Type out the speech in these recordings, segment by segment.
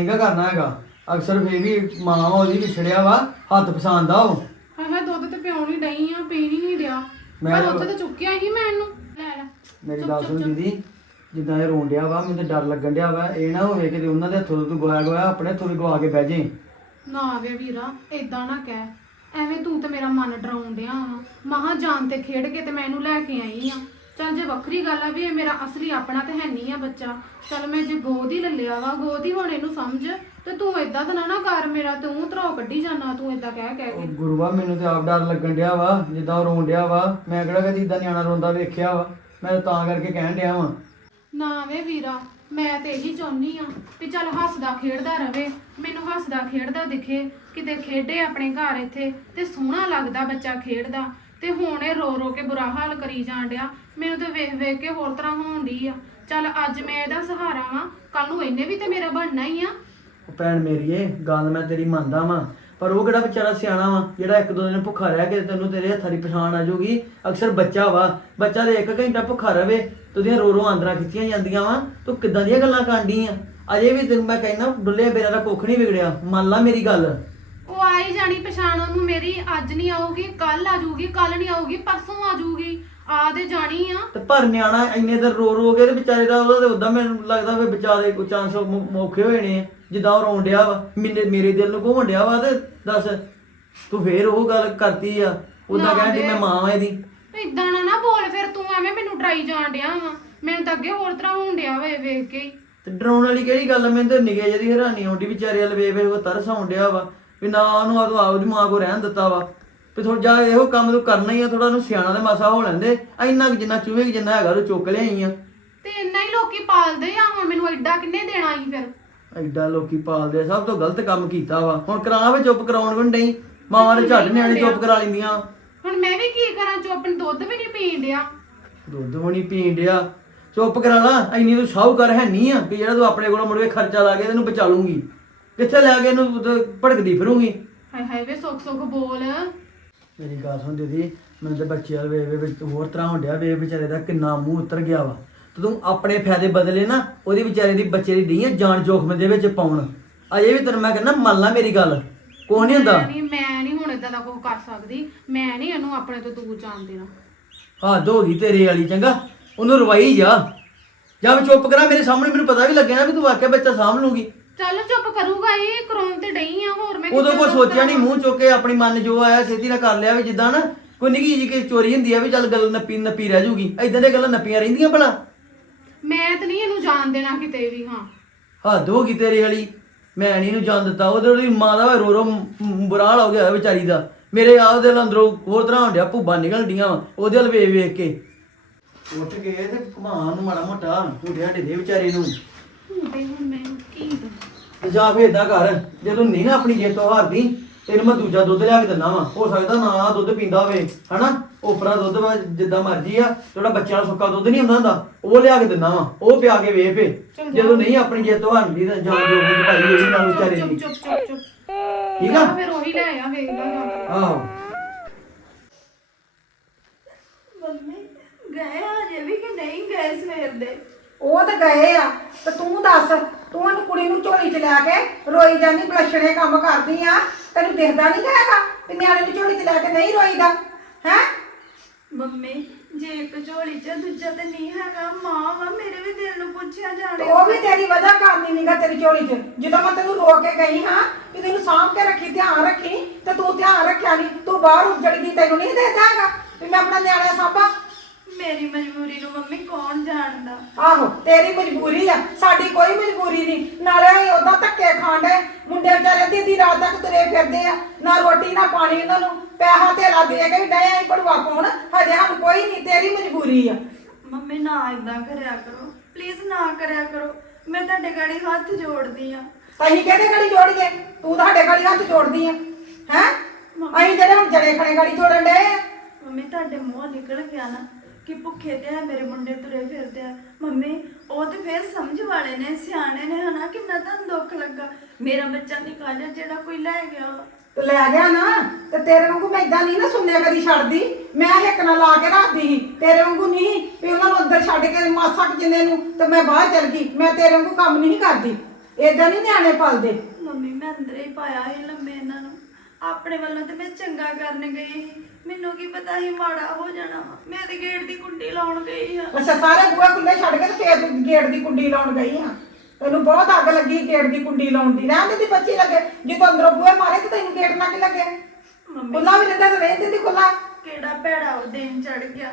ਇਹਨੇ ਚੁੱਪ ਨਹੀਂ ਗਾ ਕਰਨਾ ਹੈਗਾ? ਅਕਸਰ ਫੇਰ ਵੀ ਮਾਂ ਉਹਦੀ ਵਿਛੜਿਆ ਵਾ ਹੱਥ ਪਸੰਦ ਆ ਉਹ। ਹਾਂ ਹਾਂ ਦੁੱਧ ਤੇ ਪਿਉਣ ਹੀ ਡਈ ਆ ਪੀਣ ਹੀ ਨਹੀਂ ਡਿਆ। ਮੈਂ ਉੱਥੇ ਤਾਂ ਚੁੱਕਿਆ ਹੀ ਮੈਂ ਇਹਨੂੰ। ਲੈ ਲੈ ਮੇਰੀ ਗੱਲ ਸੁਣ। ਦੀਦੀ ਜਿੱਦਾਂ ਇਹ ਰੋਣ ਡਿਆ ਵਾ ਮੈਨੂੰ ਤਾਂ ਡਰ ਲੱਗਣ ਡਿਆ ਵਾ। ਇਹ ਨਾ ਹੋਵੇ ਕਿ ਉਹਨਾਂ ਦੇ ਹੱਥੋਂ ਤੂੰ ਗਵਾਇਆ ਗਵਾਇਆ ਆਪਣੇ ਹੱਥੋਂ ਵੀ ਗਵਾ ਕੇ ਬਹਿ ਜੇ। ਨਾ ਵੇ ਵੀਰਾ ਏਦਾਂ ਨਾ ਕਹਿ। ਐਵੇਂ ਤੂੰ ਤੇ ਮੇਰਾ ਮਨ ਡਰਾਉਣ ਡਿਆ ਵਾ। ਮਹਾ ਜਾਨ ਤੇ ਖੇਡ ਕੇ ਤੇ ਮੈਂ ਇਹਨੂੰ ਲੈ ਕੇ ਆਈ ਆ। ਚੱਲ ਜੇ ਵੱਖਰੀ ਗੱਲ ਆ ਵੀ ਇਹ ਮੇਰਾ ਅਸਲੀ ਆਪਣਾ ਤੇ ਹੈ ਨਹੀਂ ਆ ਬੱਚਾ ਚੱਲ ਮੈਂ ਜੇ ਗੋਦ ਹੀ ਲੱਲਿਆ ਵਾ ਗੋਦ ਹੀ ਹੁਣ ਇਹਨੂੰ ਸਮਝ ਤੇ ਤੂੰ ਏਦਾਂ ਤਾਂ ਨਾ ਨਾ ਕਰ ਮੇਰਾ ਤੂੰ ਧਰੋ ਕੱਢੀ ਜਾਣਾ ਤੂੰ ਏਦਾਂ ਕਹਿ ਕਹਿ ਉਹ ਕੇ ਗੁਰੂਆ ਮੈਨੂੰ ਤੇ ਆਪ ਡਰ ਲੱਗਣ ਡਿਆ ਵਾ ਜਿੱਦਾਂ ਉਹ ਰੋਣ ਡਿਆ ਵਾ ਮੈਂ ਕਿਹੜਾ ਕਦੀ ਇਦਾਂ ਨਿਆਣਾ ਰੋਂਦਾ ਵੇਖਿਆ ਵਾ ਮੈਂ ਤਾਂ ਤਾਂ ਕਰਕੇ ਕਹਿਣ ਡਿਆ ਵਾ। ਨਾ ਵੇ ਵੀਰਾ ਮੈਂ ਤੇ ਇਹੀ ਚਾਹੁੰਨੀ ਆ ਵੀ ਚੱਲ ਹੱਸਦਾ ਖੇਡਦਾ ਰਵੇ ਮੈਨੂੰ ਹੱਸਦਾ ਖੇਡਦਾ ਦਿਖੇ ਕਿਤੇ ਖੇਡੇ ਆਪਣੇ ਘਰ ਇੱਥੇ ਤੇ ਸੋਹਣਾ ਲੱਗਦਾ ਬੱਚਾ ਖੇਡਦਾ ਤੇ ਹੁਣ ਇਹ ਰੋ ਰੋ ਕੇ ਬੁਰਾ ਹਾਲ ਕਰੀ ਜਾਣ ਡਿਆ ਮੈਨੂੰ ਤੇ ਵੇਖ ਵੇਖ ਕੇ ਹੋਰ ਤਰ੍ਹਾਂ ਹੋਣ ਡਈ ਆ। ਚੱਲ ਅੱਜ ਮੈਂ ਇਹਦਾ ਸਹਾਰਾ ਵਾਂ ਕੱਲ ਨੂੰ ਇਹਨੇ ਵੀ ਤੇ ਮੇਰਾ ਬਣਨਾ ਹੀ ਆ। ਉਹ ਭੈਣ ਮੇਰੀਏ ਗੱਲ ਮੈਂ ਤੇਰੀ ਮੰਨਦਾ ਵਾਂ। ਪਰ ਉਹ ਕਿਹੜਾ ਵਿਚਾਰਾ ਸਿਆਣਾ ਵਾ ਜਿਹੜਾ ਇੱਕ ਦੋ ਦਿਨ ਭੁੱਖਾ ਰਹਿ ਕੇ ਤੈਨੂੰ ਤੇਰੇ ਹੱਥਾਂ ਦੀ ਪਛਾਣ ਆ ਜਾਊਗੀ। ਅਕਸਰ ਬੱਚਾ ਵਾ ਬੱਚਾ ਦੇ ਇੱਕ ਘੰਟਾ ਭੁੱਖਾ ਰਵੇ ਤੇ ਉਹਦੀਆਂ ਰੋ ਰੋ ਆਂਦਰਾਂ ਖਿੱਚੀਆਂ ਜਾਂਦੀਆਂ ਵਾ। ਤੂੰ ਕਿੱਦਾਂ ਦੀਆਂ ਗੱਲਾਂ ਕਾਂਡੀ ਆ? ਅਜੇ ਵੀ ਤੈਨੂੰ ਮੈਂ ਕਹਿੰਦਾ ਡੁੱਲੇ ਬੇਰਾ ਦਾ ਕੁੱਖ ਨਹੀਂ ਵਿਗੜਿਆ। ਮੰਨ ਲਾ ਮੇਰੀ ਗੱਲ। ਉਹ ਆਈ ਜਾਣੀ ਪਛਾਣ ਉਹਨੂੰ ਮੇਰੀ ਅੱਜ ਨਹੀਂ ਆਊਗੀ ਕੱਲ ਆ ਜਾਊਗੀ ਕੱਲ ਨਹੀਂ ਆਊਗੀ ਪਰਸੋਂ ਆ ਜਾਊਗੀ। ਆ ਜਾਣੀ ਆ। ਤੇ ਪਰ ਨਿਆਣਾ ਇੰਨੇ ਦਿਨ ਰੋ ਰੋ ਕੇ ਤੇ ਵਿਚਾਰੇ ਦਾ ਉਹਦਾ ਤੇ ਉਦਾਂ ਮੈਨੂੰ ਲੱਗਦਾ ਵੀ ਵਿਚਾਰੇ ਕੋ ਚਾਂਸ ਮੌਕੇ ਹੋਏ ਨੇ। ਜਿੱਦਾਂ ਉਹ ਰੋਣ ਡਿਆ ਵਾ ਮੇਰੇ ਮੇਰੇ ਦਿਲ ਨੂੰ ਘੁੰਮਣ ਡਿਆ ਵਾ ਤੇ ਦੱਸ ਤੂੰ ਫੇਰ ਉਹ ਗੱਲ ਕਰਤੀ ਆ। ਨਾ ਕਹਿੰਦੀ। ਮੈਂ ਮਾਂ ਵਾਂ ਇਹਦੀ। ਇਦਾਂ ਨਾ ਨਾ ਬੋਲ ਫਿਰ ਤੂੰ ਐਵੇਂ ਮੈਨੂੰ ਡਰਾਈ ਜਾਣ ਡਿਆ ਵਾ। ਮੈਨੂੰ ਤਾਂ ਅੱਗੇ ਹੋਰ ਤਰ੍ਹਾਂ ਹੋਣ ਡਿਆ ਵੇ ਵੇਖ ਕੇ ਹੀ। ਤੇ ਡਰਾਉਣ ਵਾਲੀ ਕਿਹੜੀ ਗੱਲ ਆ? ਮੈਨੂੰ ਤਾਂ ਨਿਗੇ ਜਿਹੀ ਹੈਰਾਨੀ ਆਉਂਦੀ ਵਿਚਾਰੇ ਵਾਲ ਵੇ ਵੇ ਉਹ ਤਰਸ ਆਉਣ ਡਿਆ ਵਾ। ਵੀ ਨਾ ਉਹਨੂੰ ਆਦੋ ਆਪਦੀ ਮਾਂ ਕੋ ਰਹਿਣ ਦਿੱਤਾ ਵਾ। ਵੀ ਥੋੜਾ ਜਾ ਇਹੋ ਕੰਮ ਤੂੰ ਕਰਨਾ ਹੀ ਆ ਥੋੜਾ ਉਹਨੂੰ ਸਿਆਣਾ ਤੇ ਮਾਸਾ ਹੋ ਲੈਂਦੇ। ਇੰਨਾ ਕੁ ਜਿੰਨਾ ਚੂਹੇ ਕੁ ਜਿੰਨਾ ਹੈਗਾ ਉਹ ਚੁੱਕ ਲਿਆਈ ਆ। ਤੇ ਇੰਨਾ ਹੀ ਲੋਕੀ ਪਾਲਦੇ ਆ ਹੁਣ ਮੈਨੂੰ ਐਡਾ ਕਿੰਨੇ ਦੇਣਾ ਸੀ ਫਿਰ? ਐਡਾ ਲੋਕੀ ਪਾਲਦੇ ਆ, ਸਭ ਤੋਂ ਗਲਤ ਕੰਮ ਕੀਤਾ ਵਾ। ਹੁਣ ਕਰਾਂ ਵੀ ਚੁੱਪ ਕਰਾਉਣ ਵੀ ਨਹੀਂ ਮਾਵਾਂ ਦੇ ਝੱਟ ਨਿਆਣੇ ਚੁੱਪ ਕਰਾ ਲੈਂਦੀਆਂ। ਹੁਣ ਮੈਂ ਵੀ ਕੀ ਕਰਾਂ ਜੋ ਆਪਣੀ ਦੁੱਧ ਵੀ ਨਹੀਂ ਪੀਣ ਡਿਆ। ਦੁੱਧ ਵੀ ਨਹੀਂ ਪੀਣ ਡਿਆ। ਚੁੱਪ ਕਰਾ ਲਾ ਇੰਨੀ ਤੂੰ ਸ਼ਾਹੂਕਾਰ ਹੈ ਨਹੀਂ ਆ ਵੀ ਜਿਹੜਾ ਤੂੰ ਆਪਣੇ ਕੋਲੋਂ ਮੁੜ ਕੇ ਖਰਚਾ ਲਾ ਕੇ ਤੈਨੂੰ ਬਚਾ ਲੂੰਗੀ ਕਿੱਥੇ ਲੈ ਕੇ ਇਹਨੂੰ ਭੜਕਦੀ ਫਿਰੂੰਗੀ। ਹਾਏ ਹਾਏ ਵੇ ਸੁੱਖ ਸੁੱਖ ਬੋਲ। ਮੇਰੀ ਗੱਲ ਸੁਣ ਦੀਦੀ ਮੈਨੂੰ ਤੇ ਬੱਚੇ ਵਾਲ ਵੇ ਵੇ ਵਿੱਚ ਹੋਰ ਤਰ੍ਹਾਂ ਹੁੰਦਿਆ ਵੇ ਵਿਚਾਰੇ ਦਾ ਕਿੰਨਾ ਮੂੰਹ ਉਤਰ ਗਿਆ ਵਾ। ਤੇ ਤੂੰ ਆਪਣੇ ਫਾਇਦੇ ਬਦਲੇ ਨਾ ਉਹਦੀ ਵਿਚਾਰੇ ਦੀ ਬੱਚੇ ਦੀ ਢੀਆਂ ਜਾਨ ਜੋਖਮ ਦੇ ਵਿੱਚ ਪਾਉਣ। ਅਜੇ ਵੀ ਤੈਨੂੰ ਮੈਂ ਕਹਿੰਦਾ ਮੰਨ ਲਾ ਮੇਰੀ ਗੱਲ ਕੋਈ ਨਹੀਂ ਹੁੰਦਾ। ਮੈਂ ਨਹੀਂ ਮੈਂ ਨਹੀਂ ਹੁਣ ਇਦਾਂ ਦਾ ਕੁਝ ਕਰ ਸਕਦੀ ਮੈਂ ਨਹੀਂ ਇਹਨੂੰ ਆਪਣੇ ਤੋਂ ਦੂਰ ਜਾਣ ਦੇਣਾ। ਹੱਦ ਹੋ ਗਈ ਤੇਰੇ ਵਾਲੀ ਚੰਗਾ। ਉਹਨੂੰ ਰਵਾਈ ਜਾ। ਜਾਂ ਮੈਂ ਚੁੱਪ ਕਰਾਂ ਮੇਰੇ ਸਾਹਮਣੇ ਮੈਨੂੰ ਪਤਾ ਵੀ ਲੱਗਿਆ ਨਾ ਵੀ ਤੂੰ ਵਾਕਿਆ ਬੱਚਾ ਸਾਂਭ ਲੂਗੀ ਚੱਲ ਚੁੱਪ ਕਰੂਗਾ ਇਹ ਕਰਾਉਣ ਤੇ ਡਈ ਆ ਹੋਰ ਮੈਂ ਉਦੋਂ ਕੋਈ ਸੋਚਿਆ ਨਹੀਂ ਮੂੰਹ ਚੁੱਕ ਕੇ ਆਪਣੀ ਮਨ ਜੋ ਆਇਆ ਛੇਤੀ ਨਾਲ ਕਰ ਲਿਆ ਵੀ ਜਿੱਦਾਂ ਨਾ ਕੋਈ ਨਿੱਕੀ ਜਿਹੀ ਕਿ ਚੋਰੀ ਹੁੰਦੀ ਆ ਵੀ ਚੱਲ ਗੱਲ ਨੱਪੀ ਨੱਪੀ ਰਹਿ ਜੂਗੀ। ਐਦਾਂ ਦੀਆਂ ਗੱਲਾਂ ਨੱਪੀਆਂ ਰਹਿੰਦੀਆਂ ਭਲਾ। ਮੈਂ ਤਾਂ ਨਹੀਂ ਇਹਨੂੰ ਜਾਣ ਦੇਣਾ ਕਿਤੇ ਵੀ ਹਾਂ। ਹੱਦ ਹੋ ਗਈ ਤੇਰੇ ਵਾਲੀ। ਮੈਂ ਨਹੀਂ ਇਹਨੂੰ ਜਾਣ ਦਿੱਤਾ। ਉਹਦੇ ਉਹਦੀ ਮਾਂ ਦਾ ਰੋ ਰੋ ਮ- ਮ- ਬੁਰਾ ਹਾਲ ਹੋ ਗਿਆ ਹੋਇਆ ਵਿਚਾਰੀ ਦਾ। ਮੇਰੇ ਆਪ ਦੇ ਅੰਦਰੋਂ ਹੋਰ ਤਰ੍ਹਾਂ ਹੁੰਦਿਆ ਭੁੱਬਾਂ ਨਿਕਲ ਡੀਆਂ ਵਾਂ, ਉਹਦੇ ਵੱਲ ਵੇਖ ਵੇਖ ਕੇ। ਉੱਠ ਕੇ ਤੇ ਘੁਮਾਉਣ ਨੂੰ ਮਾੜਾ ਮੋਟਾ ਝੂਠਿਆ ਢਿੱਡੇ ਵਿਚਾਰੇ ਨੂੰ। ਹੁਣ ਮੈਂ ਕੀ ਕਰਾਂ ਤੇ ਜਾਂ ਫੇਰ ਏਦਾਂ ਕਰ ਜੇ ਤੂੰ ਨਹੀਂ ਨਾ ਆਪਣੀ ਜੇਤ ਤੋਂ ਹਾਰਦੀ ਤੈਨੂੰ ਮੈਂ ਦੂਜਾ ਦੁੱਧ ਲਿਆ ਕੇ ਦਿੰਦਾ ਵਾ। ਹੋ ਸਕਦਾ ਨਾ ਆਹ ਦੁੱਧ ਪੀਂਦਾ ਹੋਵੇ ਹਨਾ? ਉਪਰਾ ਦੁੱਧ ਵਾ ਜਿੱਦਾਂ ਮਰਜ਼ੀ ਆ ਜਿਹੜਾ ਬੱਚਿਆਂ ਨੂੰ ਸੁੱਕਾ ਦੁੱਧ ਨਹੀਂ ਹੁੰਦਾ ਹੁੰਦਾ ਉਹ ਲਿਆ ਕੇ ਦਿੰਦਾ ਵਾ। ਉਹ ਪਿਆ ਕੇ ਵੇਖ ਫੇ। ਜਦੋਂ ਨਹੀਂ ਆਪਣੀ ਜੇਤ ਤੋਂ ਹਾਰਦੀ ਤਾਂ ਜਾਂ ਜੋ ਕੁਝ ਭਾਈ ਹੋਈ ਨਾ ਵਿਚਾਰੇ ਚੁੱਪ ਦੀ। ਚੁੱਪ ਚੁੱਪ ਚੁੱਪ। ਠੀਕ ਆ? ਫਿਰ ਉਹੀ ਲੈ ਆ ਵੇਖ ਲਾ ਜਾ ਕੇ। ਆਹੋ। ਮੰਮੀ ਗਏ ਆ ਜੇ ਵੀ ਕਿ ਨਹੀਂ ਗਏ ਸਵੇਰ ਦੇ? ਉਹ ਤਾਂ ਗਏ ਆ ਤੇ ਤੂੰ ਦੱਸ ਤੂੰ ਉਹਨੂੰ ਕੁੜੀ ਨੂੰ ਝੋਲੀ 'ਚ ਲੈ ਕੇ ਰੋਈ ਜਾਂਦੀ ਬਲਸ਼ਣੇ ਕੰਮ ਕਰਦੀ ਆ ਤੈਨੂੰ ਦਿਖਦਾ ਨਹੀਂ ਹੈਗਾ ਵੀ ਨਿਆਣੇ ਨੂੰ ਝੋਲੀ 'ਚ ਲੈ ਕੇ ਨਹੀਂ ਰੋਈਦਾ ਹੈ? ਮੰਮੀ ਜੇ ਇੱਕ ਝੋਲੀ ਚ ਦੂਜਾ ਤੇ ਨਹੀਂ ਹੈਗਾ ਮਾਂ ਵਾ ਮੇਰੇ ਵੀ ਦਿਲ ਨੂੰ ਪੁੱਛਿਆ ਜਾਣੇ ਉਹ ਵੀ ਤੇਰੀ ਵਜ੍ਹਾ ਕਰਨੀ ਨੀਗਾ ਤੇਰੀ ਝੋਲੀ 'ਚ। ਜਦੋਂ ਮੈਂ ਤੈਨੂੰ ਰੋ ਕੇ ਗਈ ਹਾਂ ਕਿ ਤੈਨੂੰ ਸਾਂਭ ਕੇ ਰੱਖੀ ਧਿਆਨ ਰੱਖੀ ਤੇ ਤੂੰ ਧਿਆਨ ਰੱਖਿਆ ਨਹੀਂ ਤੂੰ ਬਾਹਰ ਉੱਜੜ ਗਈ ਤੈਨੂੰ ਨਹੀਂ ਦੇਖਦਾ ਹੈਗਾ ਵੀ ਮੈਂ ਆਪਣਾ ਨਿਆਣਾ ਸਾਂਭਾਂ। ਮੇਰੀ ਮਜਬੂਰੀ ਨੂੰ ਮੰਮੀ ਕੌਣ ਜਾਣਦਾ? ਆਹੋ ਤੇਰੀ ਮਜਬੂਰੀ ਆ ਸਾਡੀ ਕੋਈ ਮਜਬੂਰੀ ਨਹੀਂ। ਨਾਲੇ ਅਸੀਂ ਉਦਾਂ ਧੱਕੇ ਖਾਂਦੇ ਮੁੰਡੇ ਵਿਚਾਰੇ ਦੀ ਦੀ ਰਾਤ ਤੱਕ ਤੁਰੇ ਫਿਰਦੇ ਆ ਨਾ ਰੋਟੀ ਨਾ ਪਾਣੀ ਉਹਨਾਂ ਨੂੰ। ਪੈਸਾ ਧੇਲਾ ਦੇ ਕੇ ਵੀ ਡਏ ਆਂ ਪੜਵਾ ਪਾਉਣ ਹਜੇ ਸਾਨੂੰ ਕੋਈ ਨਹੀਂ ਤੇਰੀ ਮਜਬੂਰੀ ਆ। ਮੰਮੀ ਨਾ ਇਦਾਂ ਕਰਿਆ ਕਰੋ ਪਲੀਜ਼ ਨਾ ਕਰਿਆ ਕਰੋ। ਮੈਂ ਤੁਹਾਡੇ ਗਾੜੀ ਹੱਥ ਜੋੜਦੀ ਆ। ਅਸੀਂ ਕਿਹਦੇ ਗੜੀ ਜੋੜੀਏ? ਤੂੰ ਤੁਹਾਡੇ ਗੜੀ ਹੱਥ ਜੋੜਦੀ ਆ ਹੈ? ਅਸੀਂ ਜਿਹੜੇ ਹੁਣ ਜੜੇ ਖਣੇ ਗੜੀ ਜੋੜਨ ਡਏ ਆ। ਮੰਮੀ ਤੁਹਾਡੇ ਮੂੰਹ ਨਿਕਲ ਗਿਆ ਨਾ। ਕਿ ਭੁੱਖੇ ਤੇ ਆ ਮੇਰੇ ਮੁੰਡੇ ਤੁਰੇ ਫਿਰਦੇ ਆ। ਮੰਮੀ ਉਹ ਤੇ ਫੇਰ ਸਮਝ ਵਾਲੇ ਨੇ ਸਿਆਣੇ ਨੇ ਹਨਾ ਕਿੰਨਾ ਤੁਹਾਨੂੰ ਦੁੱਖ ਲੱਗਾ। ਮੇਰਾ ਬੱਚਾ ਨਿਕਾ ਜਾ ਜਿਹੜਾ ਕੋਈ ਲੈ ਗਿਆ। ਤੇ ਲੈ ਗਿਆ ਨਾ ਤੇ ਤੇਰੇ ਵਾਂਗੂ ਮੈਂ ਇਦਾਂ ਨਹੀਂ ਨਾ ਸੁਣਿਆ ਕਦੀ ਛੱਡਦੀ। ਮੈਂ ਹਿੱਕ ਨਾਲ ਲਾ ਕੇ ਰੱਖਦੀ ਸੀ ਤੇਰੇ ਵਾਂਗੂ ਨਹੀਂ ਵੀ ਉਹਨਾਂ ਨੂੰ ਅੰਦਰ ਛੱਡ ਕੇ ਮਾਸਾ ਕੁ ਜਿੰਨੇ ਨੂੰ ਤੇ ਮੈਂ ਬਾਹਰ ਚਲ ਗਈ। ਮੈਂ ਤੇਰੇ ਵਾਂਗੂ ਕੰਮ ਨਹੀਂ ਕਰਦੀ। ਏਦਾਂ ਨਹੀਂ ਨਿਆਣੇ ਪਲਦੇ। ਮੰਮੀ ਮੈਂ ਅੰਦਰੇ ਹੀ ਪਾਇਆ ਸੀ ਲੰਮੇ ਇਹਨਾਂ ਨੂੰ। ਆਪਣੇ ਵੱਲੋਂ ਤੇ ਮੈਂ ਚੰਗਾ ਕਰਨ ਗਈ ਸੀ। ਮੈਨੂੰ ਕੀ ਪਤਾ ਸੀ ਮਾੜਾ ਹੋ ਜਾਣਾ ਵਾ। ਮੈਂ ਤੇ ਗੇਟ ਦੀ ਕੁੰਡੀ ਲਾਉਣ ਗਈ ਹਾਂ ਅੱਛਾ ਸਾਰੇ ਬੂਹੇ ਖੁੱਲੇ ਛੱਡ ਕੇ ਤੇ ਫੇਰ ਗੇਟ ਦੀ ਕੁੰਡੀ ਲਾਉਣ ਗਈ ਆ। ਤੈਨੂੰ ਬਹੁਤ ਅੱਗ ਲੱਗੀ ਗੇਟ ਦੀ ਕੁੰਡੀ ਲਾਉਣ ਦੀ। ਰਹਿਣ ਦੀ ਬੱਚੀ ਲੱਗੇ ਜੇ ਤੂੰ ਅੰਦਰੋਂ ਬੂਹੇ ਮਾਰੇ ਤੇ ਤੈਨੂੰ ਗੇਟ ਨਾ ਕਿ ਲੱਗੇ? ਮੰਮੀ। ਖੁੱਲਾ ਵੀ ਰਹਿੰਦਾ ਤੇ ਰਹਿੰਦੀ ਦੀ ਖੁੱਲਾ ਕਿਹੜਾ ਭੈੜਾ ਉਹ ਦਿਨ ਚੜ ਗਿਆ।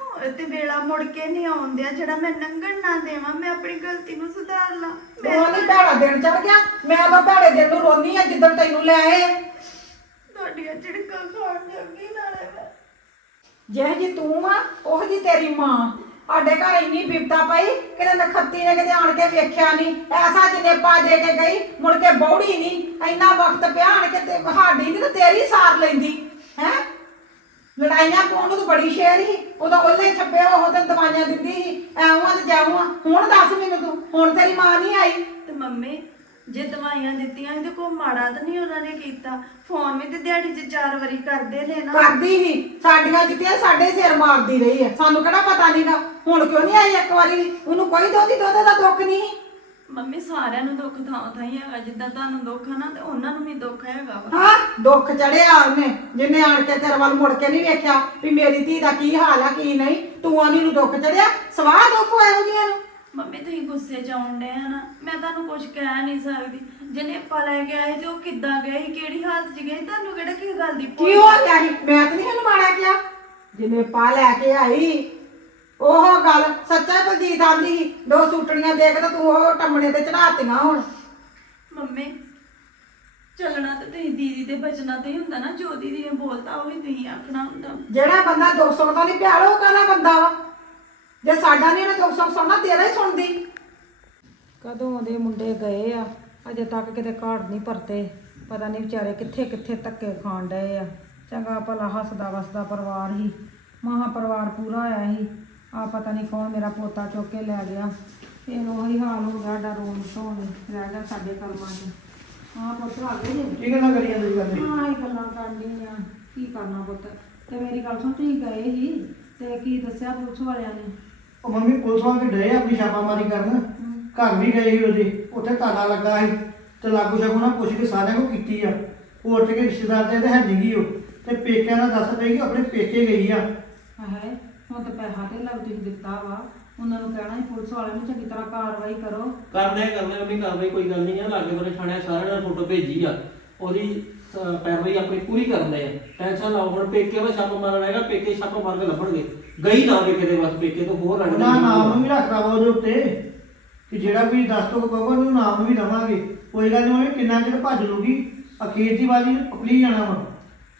ਹੋਰ ਤੇ ਵੇਲਾ ਮੁੜ ਕੇ ਨਹੀਂ ਆਉਂਦਿਆ ਜਿਹੜਾ ਮੈਂ ਨੰਗਣ ਨਾ ਦੇਵਾਂ ਮੈਂ ਆਪਣੀ ਗਲਤੀ ਨੂੰ ਸੁਧਾਰ ਲਾਂ। ਮੈਂ ਉਹ ਨਹੀਂ ਭੈੜਾ ਦਿਨ ਚੜ ਗਿਆ। ਮੈਂ ਤਾਂ ਭੈੜੇ ਦਿਨ ਨੂੰ ਰੋਨੀ ਆ ਜਿੱਦਣ ਤੈਨੂੰ ਲੈ ਆਏ। ਆ। ਤੁਹਾਡੀਆਂ ਝਿੜਕਾਂ ਖਾਣ ਜੋਗੀ ਨਾਲੇ ਮੈਂ। ਜਿਹੋ ਜੀ ਤੂੰ ਆ ਉਹ ਜੀ ਤੇਰੀ ਮਾਂ। ਸਾਡੇ ਘਰ ਇੰਨੀ ਬਿਪਤਾ ਪਈ ਕਿਤੇ ਨਖੱਤੀ ਨੇ ਕਿਤੇ ਆਣ ਕੇ ਵੇਖਿਆ ਨਹੀਂ ਐਸਾ ਜਨੇਪਾ ਦੇ ਕੇ ਗਈ ਮੁੜ ਕੇ ਬੌੜੀ ਨਹੀਂ ਇੰਨਾ ਵਕਤ ਪਿਆ ਆਣ ਕੇ ਤੇ ਸਾਡੀ ਨਹੀਂ ਤੇ ਤੇਰੀ ਸਾਰ ਲੈਂਦੀ ਹੈ? ਲੜਾਈਆਂ ਪਾਉਣ ਨੂੰ ਤਾਂ ਬੜੀ ਸ਼ੇਰ ਸੀ। ਉਦੋਂ ਉਹਲੇ ਛੱਪੇ ਉਹ ਤੇ ਦਵਾਈਆਂ ਦਿੰਦੀ ਸੀ। ਐਉਂ ਆ ਤੇ ਜਾਉਂ ਆ ਹੁਣ ਦੱਸ ਮੈਨੂੰ ਤੂੰ ਹੁਣ ਤੇਰੀ ਮਾਂ ਨਹੀਂ ਆਈ। ਤੇ ਮੰਮੀ ਜੇ ਦਵਾਈਆਂ ਦਿੱਤੀਆਂ ਇਹਦੇ ਕੋ ਮਾੜਾ ਤਾਂ ਨਹੀਂ ਉਹਨਾਂ ਨੇ ਕੀਤਾ। ਫੋਨ ਵੀ ਤੇ ਦਿਹਾੜੀ 'ਚ ਚਾਰ ਵਾਰੀ ਕਰਦੇ ਨੇ ਨਾ। ਕਰਦੀ ਸੀ। ਸਾਡੀਆਂ ਜਿੱਤੀਆਂ ਸਾਡੇ ਸਿਰ ਮਾਰਦੀ ਰਹੀ ਹੈ ਸਾਨੂੰ ਕਿਹੜਾ ਪਤਾ ਨਹੀਂਗਾ ਹੁਣ ਕਿਉਂ ਨਹੀਂ ਆਈ ਇੱਕ ਵਾਰੀ? ਉਹਨੂੰ ਕੋਈ ਦੋਦੀ ਦੋਦੇ ਦਾ ਦੁੱਖ ਨਹੀਂ। ਸੀ। ਮੰਮੀ ਸਾਰਿਆਂ ਨੂੰ ਦੁੱਖ ਥਾਂ ਥਾਂ ਹੀ ਹੈਗਾ। ਜਿੱਦਾਂ ਤੁਹਾਨੂੰ ਦੁੱਖ ਹੈ ਨਾ ਤੇ ਉਹਨਾਂ ਨੂੰ ਵੀ ਦੁੱਖ ਹੈਗਾ ਵਾ। ਹਾਂ ਦੁੱਖ ਚੜਿਆ ਉਹਨੇ। ਜਿੰਨੇ ਆਣ ਕੇ ਤੇਰੇ ਵੱਲ ਮੁੜ ਕੇ ਨਹੀਂ ਵੇਖਿਆ ਵੀ ਮੇਰੀ ਧੀ ਦਾ ਕੀ ਹਾਲ ਆ ਕੀ ਨਹੀਂ। ਤੂੰ ਆਨੀ ਨੂੰ ਦੁੱਖ ਚੜਿਆ। ਸਵਾਹ ਦੁੱਖ ਹੋਇਆ ਉਹਦੀਆਂ ਨੂੰ। ਮੰਮੀ ਤੁਸੀਂ ਗੁੱਸੇ 'ਚ ਆਉਣ ਡਏ ਆ ਨਾ ਮੈਂ ਤੁਹਾਨੂੰ ਕੁਝ ਕਹਿ ਨਹੀਂ ਸਕਦੀ। ਜਿਹਨੇ ਪਾ ਲੈ ਕੇ ਆਏ ਤੇ ਉਹ ਕਿੱਦਾਂ ਗਏ ਸੀ ਕਿਹੜੀ ਹਾਲਤ 'ਚ ਸੀ, ਤੁਹਾਨੂੰ ਕਿਹੜਾ ਕੀ ਗੱਲ ਦੀ ਕੀ ਹੋ ਗਿਆ ਸੀ? ਮੈਂ ਤਾਂ ਨਹੀਂ ਇਹਨੂੰ ਮਾਰਿਆ ਕਿਹਾ। ਜਿੰਨੇ ਪਾ ਲੈ ਕੇ ਆਈ ਉਹ ਗੱਲ ਸੱਚਾ ਬਲਜੀਤ ਆਂਦੀ ਸੀ ਦੋ ਸੂਟੜੀਆਂ ਦੇਖ ਤਾਂ ਤੂੰ ਉਹ ਟੰਮਣੇ ਤੇ ਚੜਾਤੀਆਂ ਹੁਣ। ਮੰਮੀ ਚੱਲਣਾ ਤਾਂ ਤੁਸੀਂ ਦੀਦੀ ਤੇ ਬਚਣਾ ਤੇ ਹੀ ਹੁੰਦਾ ਨਾ ਜੋ ਦੀਦੀ ਨੇ ਬੋਲਤਾ ਉਹੀ ਤੁਸੀਂ ਆਖਣਾ ਹੁੰਦਾ। ਜਿਹੜਾ ਬੰਦਾ 200 ਤੋਂ ਨਹੀਂ ਪਿਆਰ ਉਹ ਕਹਿੰਦਾ ਬੰਦਾ ਵਾ? ਜੇ ਸਾਡਾ ਨਹੀਂ ਉਹਨੇ 200 ਸੁਣਨਾ ਤੇਰਾ ਹੀ ਸੁਣਦੀ। ਕਦੋਂ ਦੇ ਮੁੰਡੇ ਗਏ ਆ? ਅਜੇ ਤੱਕ ਕਿਤੇ ਘਾਟ ਨਹੀਂ ਪਰਤੇ ਪਤਾ ਨਹੀਂ ਵਿਚਾਰੇ ਕਿੱਥੇ ਕਿੱਥੇ ਧੱਕੇ ਖਾਣ ਡਏ ਆ। ਚੰਗਾ ਭਲਾ ਹੱਸਦਾ ਵਸਦਾ ਪਰਿਵਾਰ ਹੀ। ਮਹਾ ਪਰਿਵਾਰ ਪੂਰਾ ਹੋਇਆ ਸੀ ਆ ਪਤਾ ਨਹੀਂ ਕੌਣ ਮੇਰਾ ਪੋਤਾ ਚੁੱਕ ਕੇ ਲੈ ਗਿਆ। ਫੇਰ ਉਹੀ ਹਾਲ ਹੋ ਗਿਆ ਸਾਡਾ ਰੋਣ ਧੋਣ ਰਹਿ ਗਿਆ ਸਾਡੇ ਕਰਮਾਂ 'ਚ। ਹਾਂ ਪੁੱਤ ਆ ਗਏ ਜੀ। ਕੀ ਗੱਲਾਂ ਕਰੀ ਜਾਂਦੇ ਜੀ ਕਰਦੇ? ਹਾਂ ਇਹ ਗੱਲਾਂ ਕਰਨੀ ਆ। ਕੀ ਕਰਨਾ ਪੁੱਤ? ਤੇ ਮੇਰੀ ਗੱਲ ਸੁਣ ਤੁਸੀਂ ਗਏ ਸੀ ਤੇ ਕੀ ਦੱਸਿਆ ਪੁਲਿਸ ਵਾਲਿਆਂ ਨੇ? ਉਹ ਮੰਮੀ ਪੁਲਿਸ ਵਾਲੇ ਤੇ ਡਏ ਆਪਣੀ ਛਾਪਾਮਾਰੀ ਕਰਨ। ਘਰ ਵੀ ਗਏ ਸੀ ਉਹਦੇ। ਉੱਥੇ ਤਾਲਾ ਲੱਗਾ ਸੀ ਤੇ ਲਾਗੂ ਸ਼ਾਗੂ ਨਾਲ ਪੁੱਛ ਕੇ ਸਾਰਿਆਂ ਕੋ ਕੀਤੀ ਆ। ਉਹ ਉੱਠ ਕੇ ਰਿਸ਼ਤੇਦਾਰ ਦੇ ਤੇ ਹੈ ਨੀ ਗੀ ਉਹ। ਤੇ ਪੇਕਿਆਂ ਦਾ ਦੱਸ ਪਈ ਕਿ ਆਪਣੇ ਪੇਕੇ ਗਈ ਆ। ਹੈ ਹੁਣ ਤਾਂ ਪੈਸਾ ਤੇ ਲੱਗ ਤੁਸੀਂ ਦਿੱਤਾ ਵਾ। ਉਹਨਾਂ ਨੂੰ ਕਹਿਣਾ ਸੀ ਪੁਲਿਸ ਵਾਲਿਆਂ ਨੂੰ ਚੰਗੀ ਤਰ੍ਹਾਂ ਕਾਰਵਾਈ ਕਰੋ। ਕਰਨੇ ਕਰਨੇ ਮੰਮੀ ਕਾਰਵਾਈ ਕੋਈ ਗੱਲ ਨਹੀਂ ਆ। ਲਾਗੇ ਬਰੇ ਥਾਣੇ ਸਾਰਿਆਂ ਨੇ ਫੋਟੋ ਭੇਜੀ ਆ। ਉਹਦੀ ਪੈਰਵਾਈ ਆਪਣੀ ਪੂਰੀ ਕਰਦੇ ਆ। ਟੈਨਸ਼ਨ ਲਾਓ ਹੁਣ ਪੇਕੇ ਵਾ ਛਾਪਾ ਮਾਰਨ ਹੈਗਾ ਪੇਕੇ ਛਾਪਾ ਮਾਰ ਕੇ ਲੱਭਣਗੇ। ਗਈ ਨਾ ਪੇਕੇ ਦੇ ਬਸ ਪੇਕੇ ਤੋਂ ਹੋਰ ਲੜਨ ਉਹਨਾਂ ਨਾਮ ਵੀ ਰੱਖਦਾ ਵਾ ਉਹਦੇ ਉੱਤੇ ਕਿ ਜਿਹੜਾ ਵੀ ਦੱਸ ਤੋਂ ਕਹੂਗਾ ਉਹਨੂੰ ਨਾਮ ਵੀ ਦਵਾਂਗੇ। ਕੋਈ ਗੱਲ ਨਹੀਂ ਕਿੰਨਾ ਚਿਰ ਭੱਜ ਲੂਗੀ? ਅਖੀਰ ਦੀ ਬਾਜੀ ਪਕੜੀ ਜਾਣਾ ਵਾ।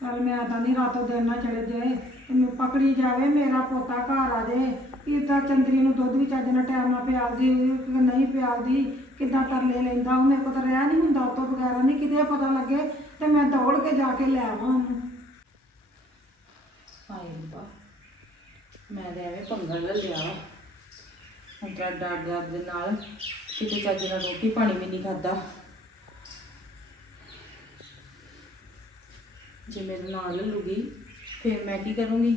ਚਲ ਮੈਂ ਤਾਂ ਨਹੀਂ ਰਾਤੋਂ ਦਿਨ ਨਾ ਚਲੇ ਜਾਏ। ਤੇ ਮੈਂ ਪਕੜੀ ਜਾਵੇ ਮੇਰਾ ਪੋਤਾ ਘਰ ਆ ਜਾਏ। ਕੀ ਤਾਂ ਚੰਦਰੀ ਨੂੰ ਦੁੱਧ ਵੀ ਚੱਜ ਨਾਲ ਟਾਈਮ ਨਾਲ ਪਿਆਲਦੀ ਕਿ ਨਹੀਂ ਪਿਆਲਦੀ? ਕਿੱਦਾਂ ਤਰਲੇ ਲੈਂਦਾ? ਉਹ ਮੇਰੇ ਕੋਲ ਤਾਂ ਰਿਹਾ ਨਹੀਂ ਹੁੰਦਾ, ਉਹ ਤੋਂ ਬਗੈਰਾ ਨਹੀਂ ਕਿਤੇ ਪਤਾ ਲੱਗੇ ਤੇ ਮੈਂ ਦੌੜ ਕੇ ਜਾ ਕੇ ਲੈ ਆਵਾਂ ਉਹਨੂੰ। ਹਾਏ ਰੱਬਾ, ਮੈਂ ਤੇ ਐਵੇਂ ਪੰਗਾ ਲੈ ਲਿਆ। ਹੁਣ ਤਾਂ ਡਰ ਡਰ ਦੇ ਨਾਲ ਕਿਤੇ ਚੱਜ ਨਾਲ ਰੋਟੀ ਪਾਣੀ ਵੀ ਨਹੀਂ ਖਾਦਾ ਜੇ ਮੇਰੇ ਨਾਲ ਲੂਗੀ ਫਿਰ ਮੈਂ ਕੀ ਕਰੂੰਗੀ?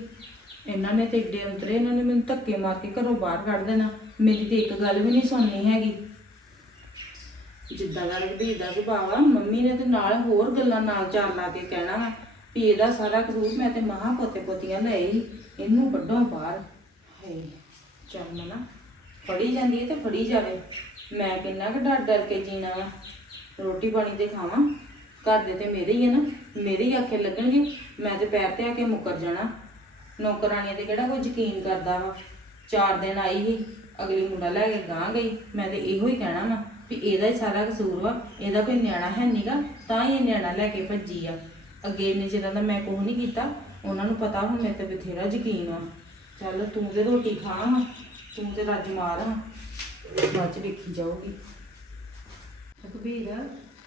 ਇਹਨਾਂ ਨੇ ਤੇ ਏਡੇ ਅੰਤਰੇ, ਇਹਨਾਂ ਨੇ ਮੈਨੂੰ ਧੱਕੇ ਮਾਰ ਕੇ ਘਰੋਂ ਬਾਹਰ ਕੱਢ ਦੇਣਾ। ਮੇਰੀ ਤੇ ਇੱਕ ਗੱਲ ਵੀ ਨਹੀਂ ਸੁਣਨੀ ਹੈਗੀ। ਜਿੱਦਾਂ ਦਾ ਰਘਬੀਰ ਦਾ ਸੁਭਾਅ ਆ ਮੰਮੀ ਨੇ ਤੇ ਨਾਲ ਹੋਰ ਗੱਲਾਂ ਨਾਲ ਚਾਰ ਲਾ ਕੇ ਕਹਿਣਾ ਵਾ ਵੀ ਇਹਦਾ ਸਾਰਾ ਕਸੂਰ ਮੈਂ ਤੇ ਮਹਾ ਪੋਤੇ ਪੋਤੀਆਂ ਲਏ ਸੀ, ਇਹਨੂੰ ਕੱਢੋ ਬਾਹਰ। ਹਾਏ ਚੱਲ ਮਨਾ ਫੜੀ ਜਾਂਦੀ ਹੈ ਤੇ ਫੜੀ ਜਾਵੇ। ਮੈਂ ਕਿੰਨਾ ਕੁ ਡਰ ਡਰ ਕੇ ਜੀਣਾ ਵਾ। ਰੋਟੀ ਪਾਣੀ ਤੇ ਖਾਵਾਂ ਘਰ ਦੇ ਤੇ ਮੇਰੇ ਹੀ ਆ ਨਾ ਮੇਰੇ ਹੀ ਆਖੇ ਲੱਗਣਗੇ ਮੈਂ ਤੇ ਪੈਰ ਤੇ ਆ ਕੇ ਮੁੱਕਰ ਜਾਣਾ। ਨੌਕਰਾਣੀਆਂ ਤੇ ਕਿਹੜਾ ਕੋਈ ਯਕੀਨ ਕਰਦਾ ਵਾ। ਚਾਰ ਦਿਨ ਆਈ ਸੀ ਅਗਲੀ ਮੁੰਡਾ ਲੈ ਕੇ ਗਾਂ ਗਈ ਮੈਂ ਤੇ ਇਹੋ ਹੀ ਕਹਿਣਾ ਵਾ। ਵੀ ਇਹਦਾ ਹੀ ਸਾਰਾ ਕਸੂਰ ਵਾ ਇਹਦਾ ਕੋਈ ਨਿਆਣਾ ਹੈ ਨਹੀਂਗਾ ਤਾਂ ਹੀ ਇਹ ਨਿਆਣਾ ਲੈ ਕੇ ਭੱਜੀ ਆ। ਅੱਗੇ ਇੰਨੇ ਚਿਰਾਂ ਦਾ ਮੈਂ ਕੁਛ ਨਹੀਂ ਕੀਤਾ ਉਹਨਾਂ ਨੂੰ ਪਤਾ ਹੁਣ ਮੇਰੇ ਤੇ ਬਥੇਰਾ ਯਕੀਨ ਆ ਚੱਲ ਤੂੰ ਤੇ ਰੋਟੀ ਖਾ ਹਾਂ ਤੂੰ ਤੇ ਰੱਜ ਮਾਰ ਹਾਂ ਬਾਅਦ ਚ ਵੇਖੀ ਜਾਊਗੀ। ਸੁਖਬੀਰ